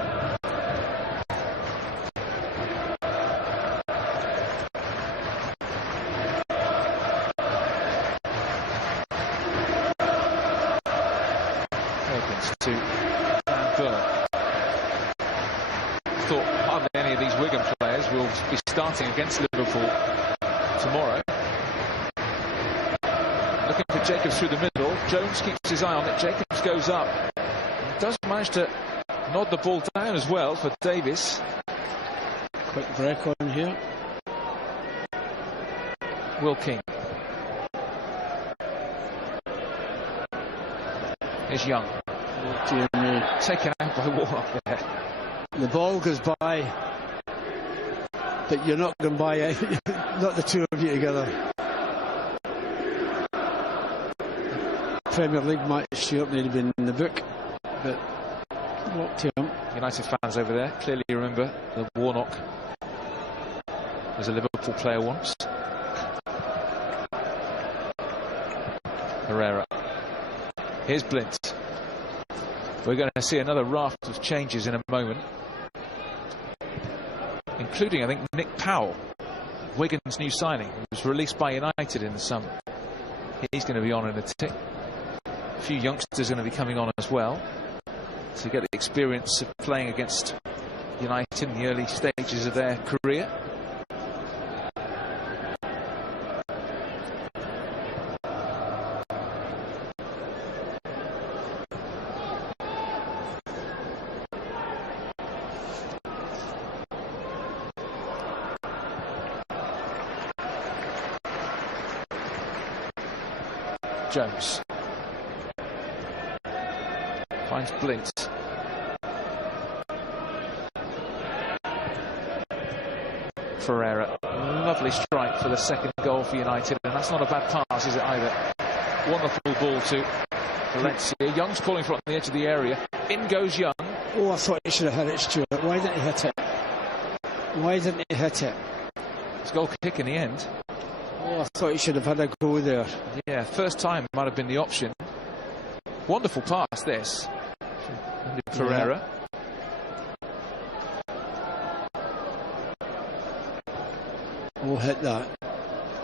To Burn. Thought hardly any of these Wigan players will be starting against Liverpool tomorrow. Looking for Jacobs through the middle. Jones keeps his eye on it. Jacobs goes up. He does manage to nod the ball down as well for Davis. Quick break on here. Will King. Here's Young. Taken out by Warnock there. The ball goes by, but you're not going by, not the two of you together. Premier League match Stuart need to have been in the book, but walked to him. United fans over there clearly remember that Warnock was a Liverpool player once. Herrera. Here's Blint. We're going to see another raft of changes in a moment, including, I think, Nick Powell, Wigan's new signing, who was released by United in the summer. He's going to be on in a tick. A few youngsters are going to be coming on as well to get the experience of playing against United in the early stages of their career. Jones finds Blint. Ferreira, lovely strike for the second goal for United, and that's not a bad pass, is it either? Wonderful ball to Valencia. Young's calling for it on the edge of the area. In goes Young. Oh, I thought he should have hit it, Stuart. Why didn't he hit it? Why didn't he hit it? It's a goal kick in the end. Oh, I thought he should have had a go there. Yeah, first time might have been the option. Wonderful pass, this. Ferreira. We'll hit that.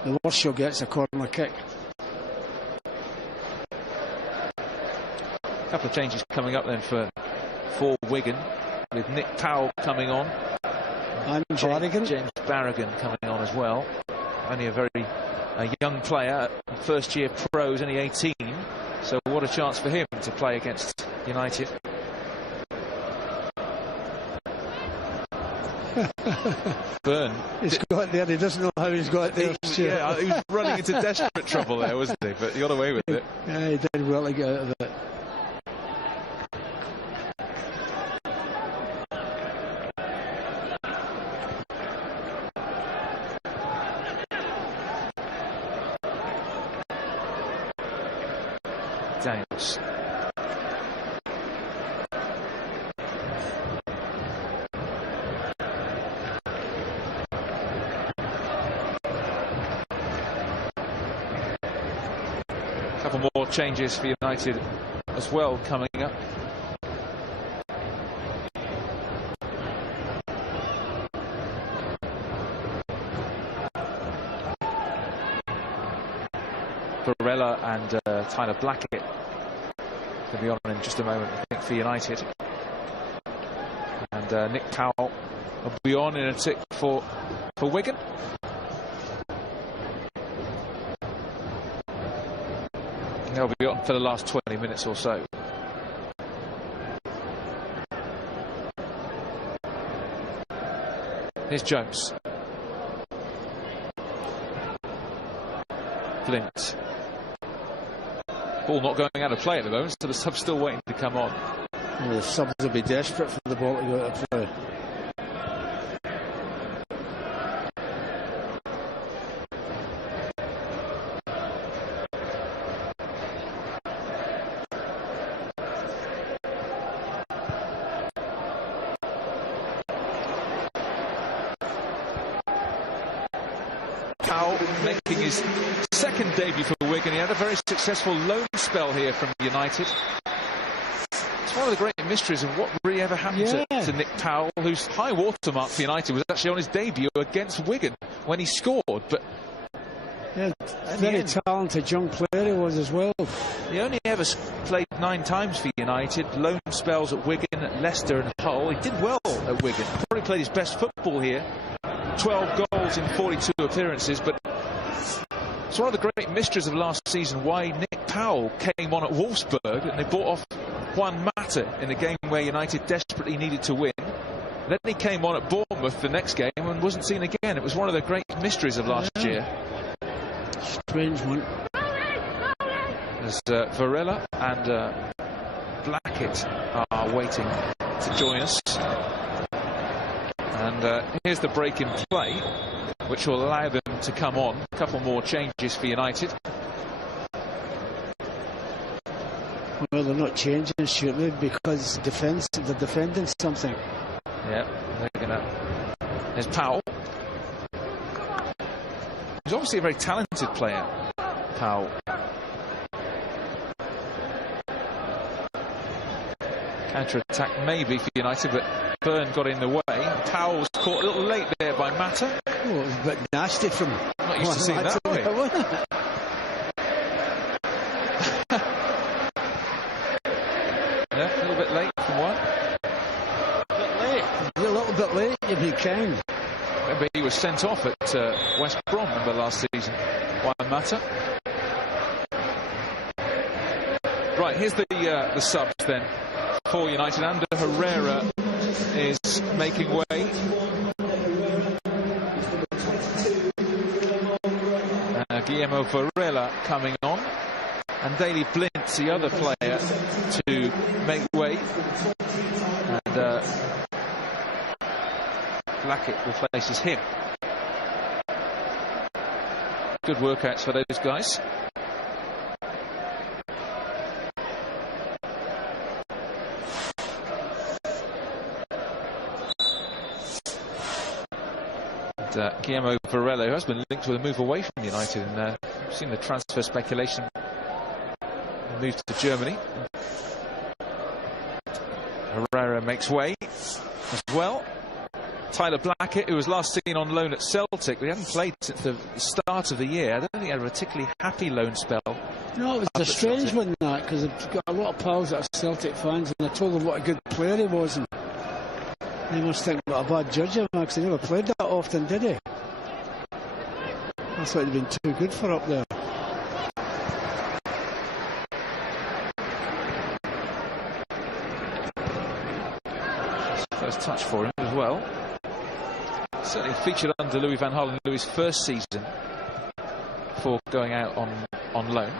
The worst you'll get is a corner kick. A couple of changes coming up then for Wigan, with Nick Powell coming on. And James Barragan coming on as well. Only a young player, first year pros, only 18. So what a chance for him to play against United. Burn. He's got it there. He doesn't know how he's got it there. Yeah, he was running into desperate trouble there, wasn't he? But he got away with it. Yeah, he did well to get out of it. Downs. A couple more changes for United as well coming up. Varela and Tyler Blackett will be on in just a moment, I think, for United. And Nick Powell will be on in a tick for Wigan. They'll be on for the last 20 minutes or so. Here's Jones. Flint. Ball not going out of play at the moment, so the sub's still waiting to come on. Well, the subs will be desperate for the ball to go out of play. Powell making his second debut for Wigan. He had a very successful loan spell here from United. It's one of the great mysteries of what really ever happened to Nick Powell, whose high watermark for United was actually on his debut against Wigan when he scored. But yeah, very talented young player he was as well. He only ever played 9 times for United, loan spells at Wigan, Leicester and Hull. He did well at Wigan, probably played his best football here. 12 goals in 42 appearances, but it's one of the great mysteries of last season why Nick Powell came on at Wolfsburg and they bought off Juan Mata in a game where United desperately needed to win. Then he came on at Bournemouth the next game and wasn't seen again. It was one of the great mysteries of last year. Strange one. As Varela and Blackett are waiting to join us. And here's the break in play, which will allow them to come on. A couple more changes for United. Well, they're not changing, surely, because they're defending something. Yeah, they're gonna. There's Powell. He's obviously a very talented player, Powell. Counter-attack maybe for United, but Byrne got in the way. Powell was caught a little late there by Mata. Oh, it was a bit nasty from. Not used to seeing that, are we? Yeah, a little bit late from one. A little bit late, if you can. Remember, he was sent off at West Brom, remember, last season. Why Mata? Right, here's the subs then for United. Ander Herrera is making way. Guillermo Varela coming on. And Daley Blint's the other player to make way. And Blackett replaces him. Good workouts for those guys. And, Guillermo Varela, who has been linked with a move away from United, and we've seen the transfer speculation. Moved to Germany. Herrera makes way as well. Tyler Blackett, who was last seen on loan at Celtic, but he hadn't played since the start of the year. I don't think he had a particularly happy loan spell. No, it was a strange one, that, because I've got a lot of pals that are Celtic fans, and I told them what a good player he was, and they must think what a bad judge of him, because he never played that often, did he? I thought he'd been too good for up there. First touch for him as well. Certainly featured under Louis van Gaal in Louis' first season before going out on loan.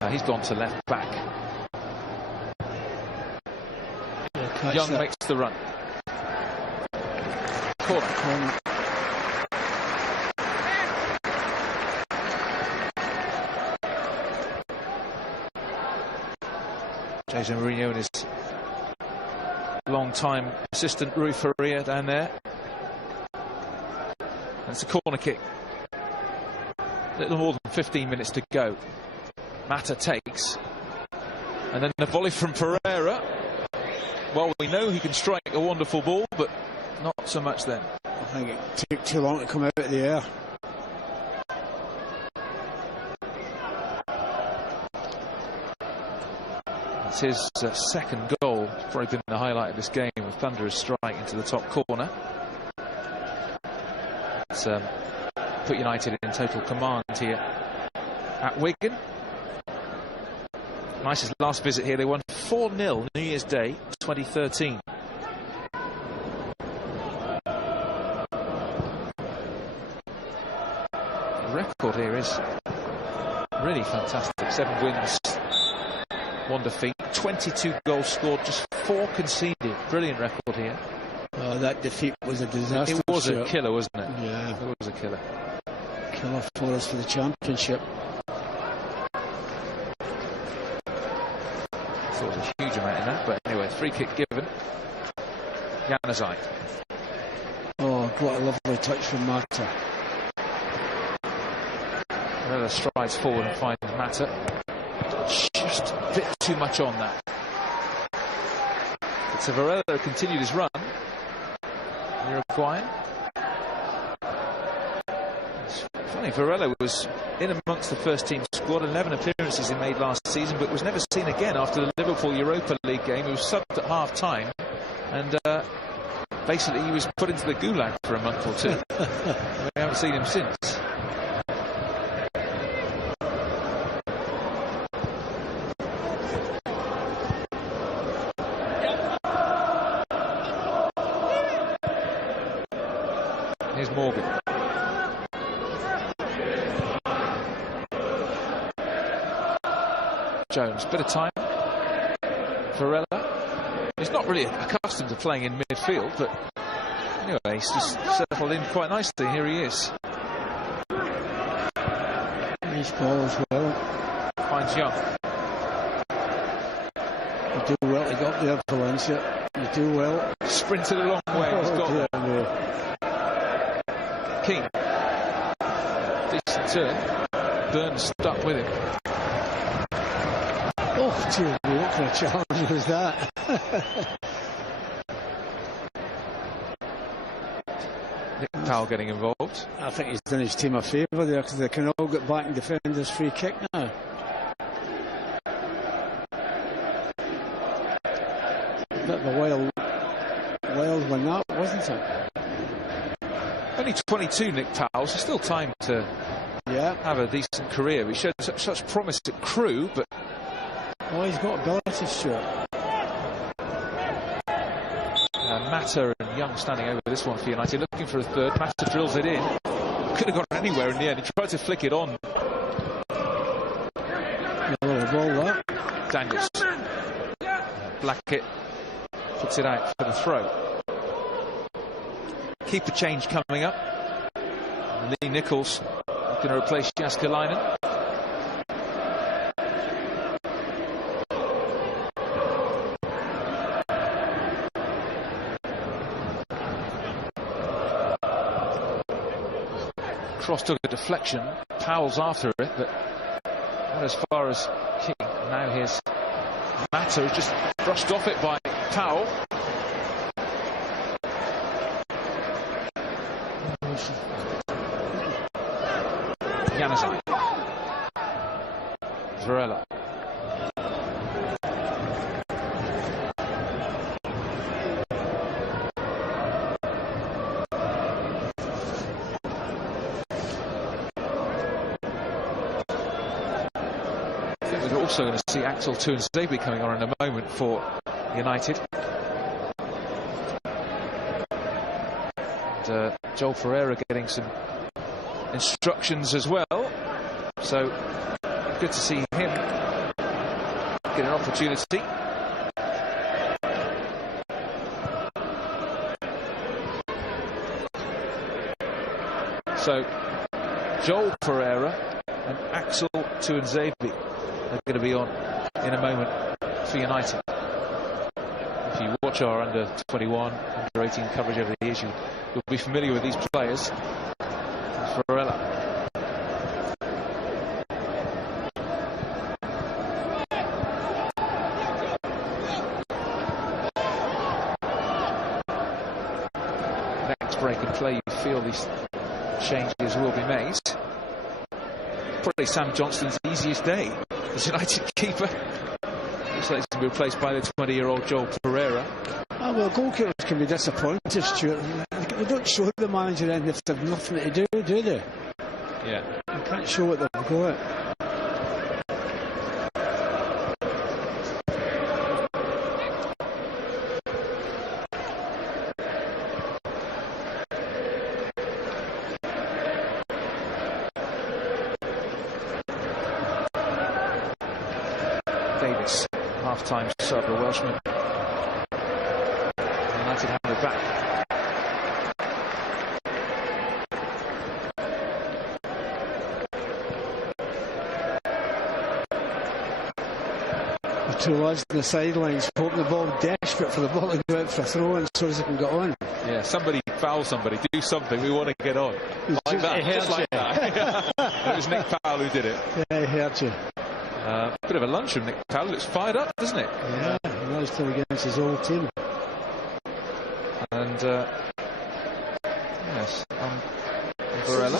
Now he's gone to left back. Young makes the run. Corner. Jose Mourinho and his long-time assistant Rui Faria down there. That's a corner kick. A little more than 15 minutes to go. Mata takes. And then the volley from Pereira. Well, we know he can strike a wonderful ball, but not so much then. I think it took too long to come out of the air. It's his second goal. It's probably been the highlight of this game, with thunderous strike into the top corner. It's put United in total command here at Wigan. Nice's last visit here, they won 4-0 New Year's Day 2013. The record here is really fantastic. 7 wins, 1 defeat, 22 goals scored, just 4 conceded. Brilliant record here. Oh, that defeat was a disaster. It was a killer, wasn't it? Yeah. It was a killer. Killer for us for the championship. There was a huge amount in that, but anyway, free kick given. Januzaj. Oh, what a lovely touch from Mata. Varela strides forward and finds Mata. Just a bit too much on that. But so Varela continued his run. Uruguayan. It's funny, Varela was in amongst the first team squad, 11 appearances he made last season, but was never seen again after the Liverpool Europa League game. He was subbed at half-time, and basically he was put into the gulag for a month or two. We haven't seen him since. Here's Morgan. Jones, bit of time. Varela. He's not really accustomed to playing in midfield, but anyway, he's just settled in quite nicely. Here he is. Nice ball as well. Finds Young. You do well to get up there, Valencia. You do well. Sprinted a long way. He's got King. Decent turn. Burns stuck with him. Oh, dear, what kind of challenge was that? Nick Powell getting involved. I think he's done his team a favour there, because they can all get back and defend this free kick now. Bit of a wild one that, wasn't it? Only 22, Nick Powell, so still time to have a decent career. He showed such promise at Crewe, but oh, he's got ability, Stuart. Mata and Young standing over this one for United, looking for a third. Mata drills it in. Could have gone anywhere in the end. He tried to flick it on. Daniels. Blackett puts it out for the throw. Keeper change coming up. Lee Nichols going to replace Jaskalainen. Cross took a deflection. Powell's after it, but not as far as King. Now here's Mata, who's just brushed off it by Powell. Januzaj. Varela. We're also going to see Axel Tuanzebe coming on in a moment for United. And Joel Ferreira getting some instructions as well. So good to see him get an opportunity. So Joel Ferreira and Axel Tuanzebe are going to be on in a moment for United. If you watch our under-21, under-18 coverage over the years, you'll be familiar with these players. Varela. Next break and play, you feel these changes will be made. Probably Sam Johnston's easiest day as United keeper. Looks like he's going to be replaced by the 20-year-old Joel Pereira. Oh, well, goalkeepers can be disappointed, Stuart. They don't show the manager anything if they've nothing to do they? Yeah. You can't show what they've got. Davis, half-time sub, a Welshman. United have it back. The two lads on the sidelines hoping the ball, desperate for the ball to go out for a throw in so as they can get on. Yeah, somebody foul somebody, do something, we want to get on. Like that, just like that. It was Nick Powell who did it. Yeah, he hurt you. Bit of a lunch from Nick Powell. Looks fired up, doesn't it? Yeah, nice to against his old team. And yes, Varela.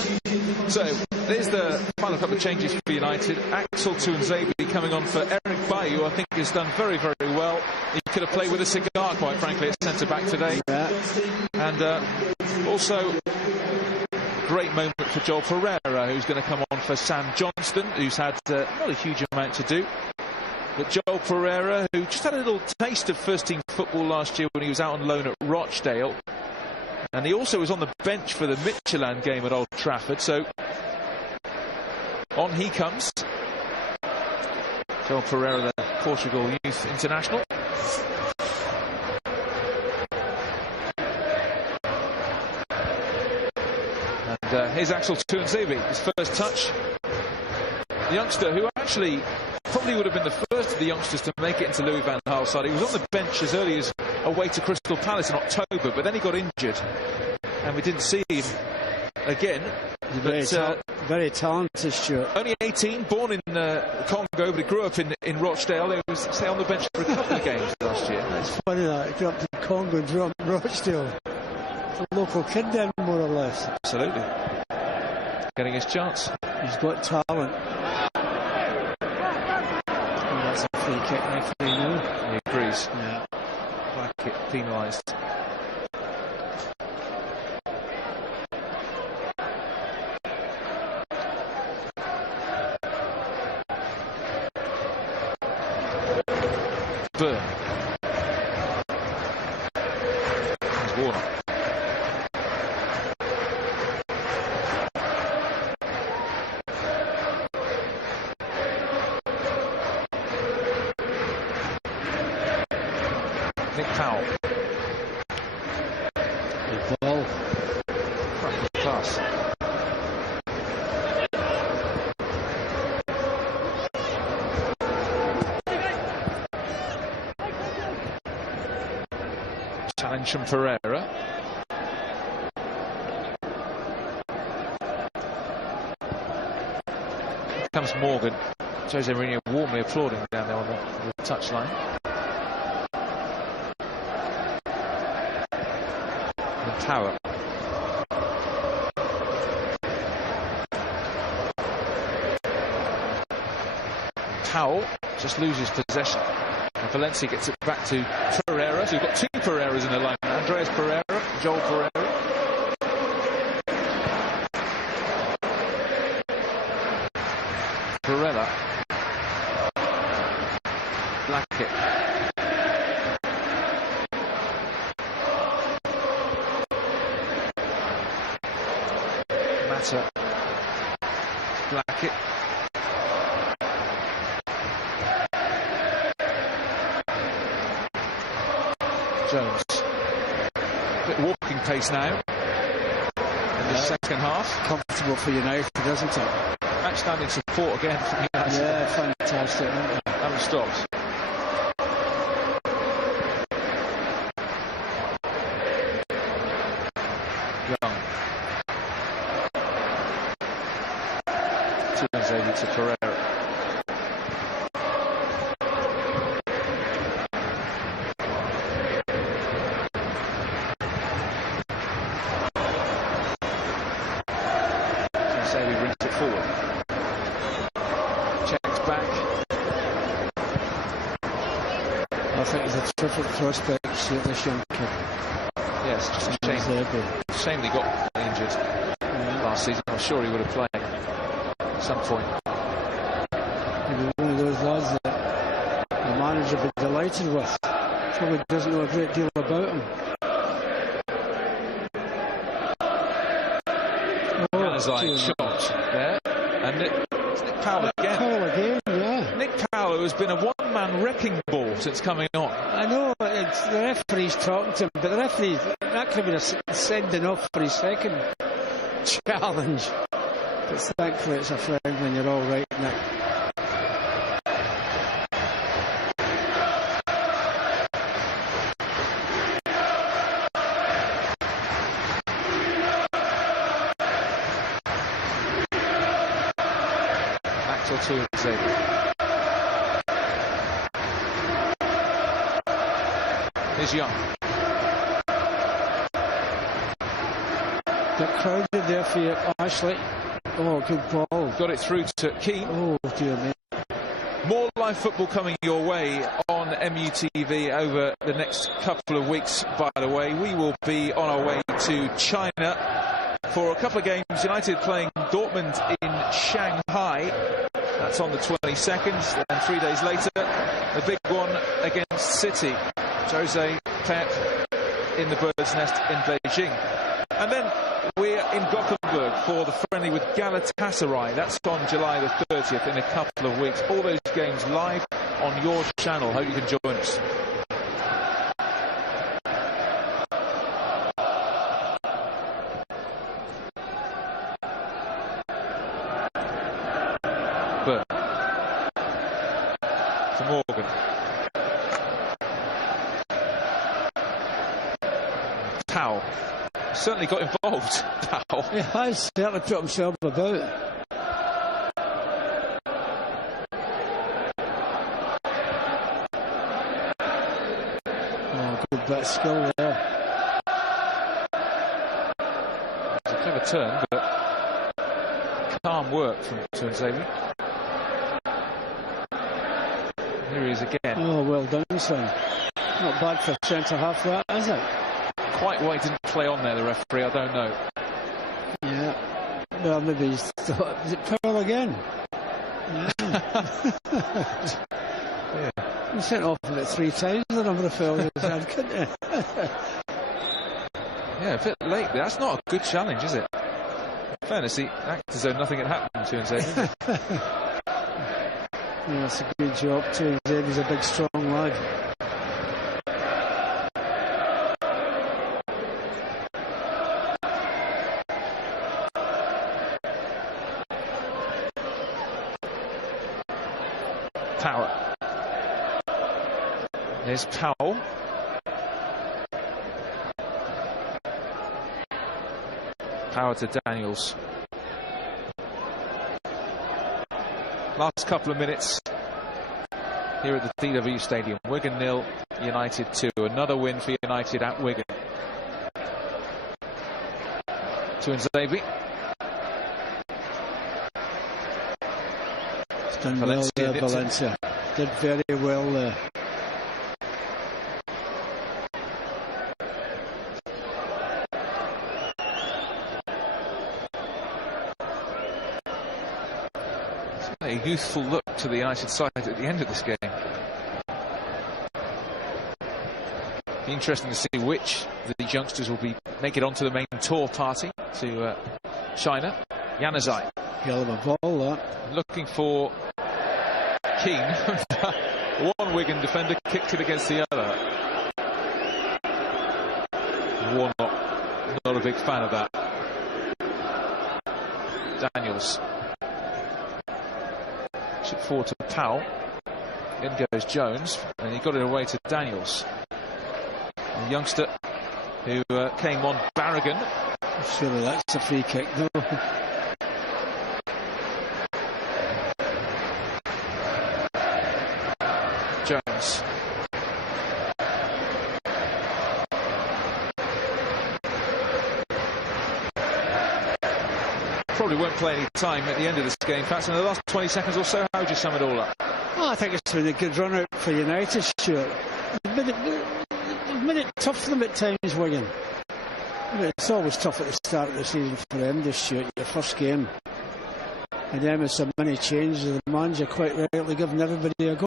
So there's the final couple of changes for United. Axel Tuanzebe coming on for Eric Bailly, who I think has done very, very well. He could have played with a cigar, quite frankly, at centre back today. Yeah. And also great moment for Joel Pereira, who's going to come on for Sam Johnston, who's had not a huge amount to do. But Joel Pereira, who just had a little taste of first-team football last year when he was out on loan at Rochdale. And he also was on the bench for the Midtjylland game at Old Trafford. So on he comes. Joel Pereira, the Portugal youth international. And here's Axel Tuanzebe, his first touch. The youngster who actually probably would have been the first of the youngsters to make it into Louis van Gaal's side. He was on the bench as early as away to Crystal Palace in October, but then he got injured and we didn't see him again. Very talented, Stuart. Only 18, born in Congo, but he grew up in Rochdale. He was on the bench for a couple of games last year. It's funny that he grew up in Congo and grew up in Rochdale. It's a local kid then, more or less. Absolutely. Getting his chance. He's got talent. That's a free kick referee now. He agrees. Yeah. Black kick penalised. Burn. There's Warner. Nick Powell. Good ball. Cracking pass. Challenge from Pereira. Here comes Morgan. Jose Mourinho warmly applauding down there on the touchline. Tower. Powell just loses possession. And Valencia gets it back to Pereira. So you've got two Pereiras in the line. Andreas Pereira, Joel Pereira. Pereira. Blackett. Mata. Blackett. Jones. A bit walking pace now in the second half. Comfortable for United, doesn't it? Match standing support again from United. Yeah, fantastic. Haven't stopped. Young. Tuanzebe to Pereira. Tuanzebe brings it forward. Checks back. I think he's a terrific prospect, this young kid. Yes, just a shame he got injured last season. I'm sure he would have played at some point. Maybe one of those lads that the manager would be delighted with. Probably doesn't know a great deal about him. Like shot there, and it's Nick Powell again. Powell again, yeah. Nick Powell, who has been a one-man wrecking ball since coming on. I know, it's the referee's talking to him, but the referee, that could have been a sending off for his second challenge. But thankfully it's a friend when you're all right, Nick. or two of Xavier. Here's Young. Got crowded there for you, Ashley. Oh, good ball. Got it through to Keane. Oh, dear me. More live football coming your way on MUTV over the next couple of weeks, by the way. We will be on our way to China for a couple of games. United playing Dortmund in Shanghai. That's on the 22nd. And 3 days later, a big one against City. Jose Pep in the Bird's Nest in Beijing. And then we're in Gothenburg for the friendly with Galatasaray. That's on July the 30th in a couple of weeks. All those games live on your channel. Hope you can join us. But to Morgan. Towel. Certainly got involved, Powell. He has certainly put himself about. Oh, good bit of skill there. It's a clever turn, but calm work from Xavier. Here he is again. Oh, well done, son. Not bad for centre half, that, is it? Quite why he didn't play on there, the referee, I don't know. Yeah. Well, maybe he's thought, is it Pearl again? Yeah. Yeah. He sent off about 3 times the number of fouls he's had, couldn't he? Yeah, a bit late. That's not a good challenge, is it? In fairness, he acted as though nothing had happened to him. Yeah, it's a good job too. He's a big, strong lad. Power. There's Powell. Power to Daniels. Last couple of minutes here at the DW Stadium. Wigan 0, United 2. Another win for United at Wigan. To Nzabi. Done well there, Valencia. Did very well there. It's a youthful look to the United side at the end of this game. Be interesting to see which of these youngsters will make it onto the main tour party to China. Januzaj. Hell of a ball, that. Looking for Keane. One Wigan defender kicked it against the other. Warnock, not a big fan of that. Daniels. Chip forward to Powell. In goes Jones, and he got it away to Daniels. A youngster who came on, Barragan. Surely that's a free kick, though. Jones. Probably won't play any time at the end of this game. Perhaps in the last 20 seconds or so, how would you sum it all up? Well, I think it's been a good run out for United, Stuart. They've made it tough for them at times, Wigan. It's always tough at the start of the season for them, this Stuart, your first game. And then with so many changes, the manager quite rightly giving everybody a go.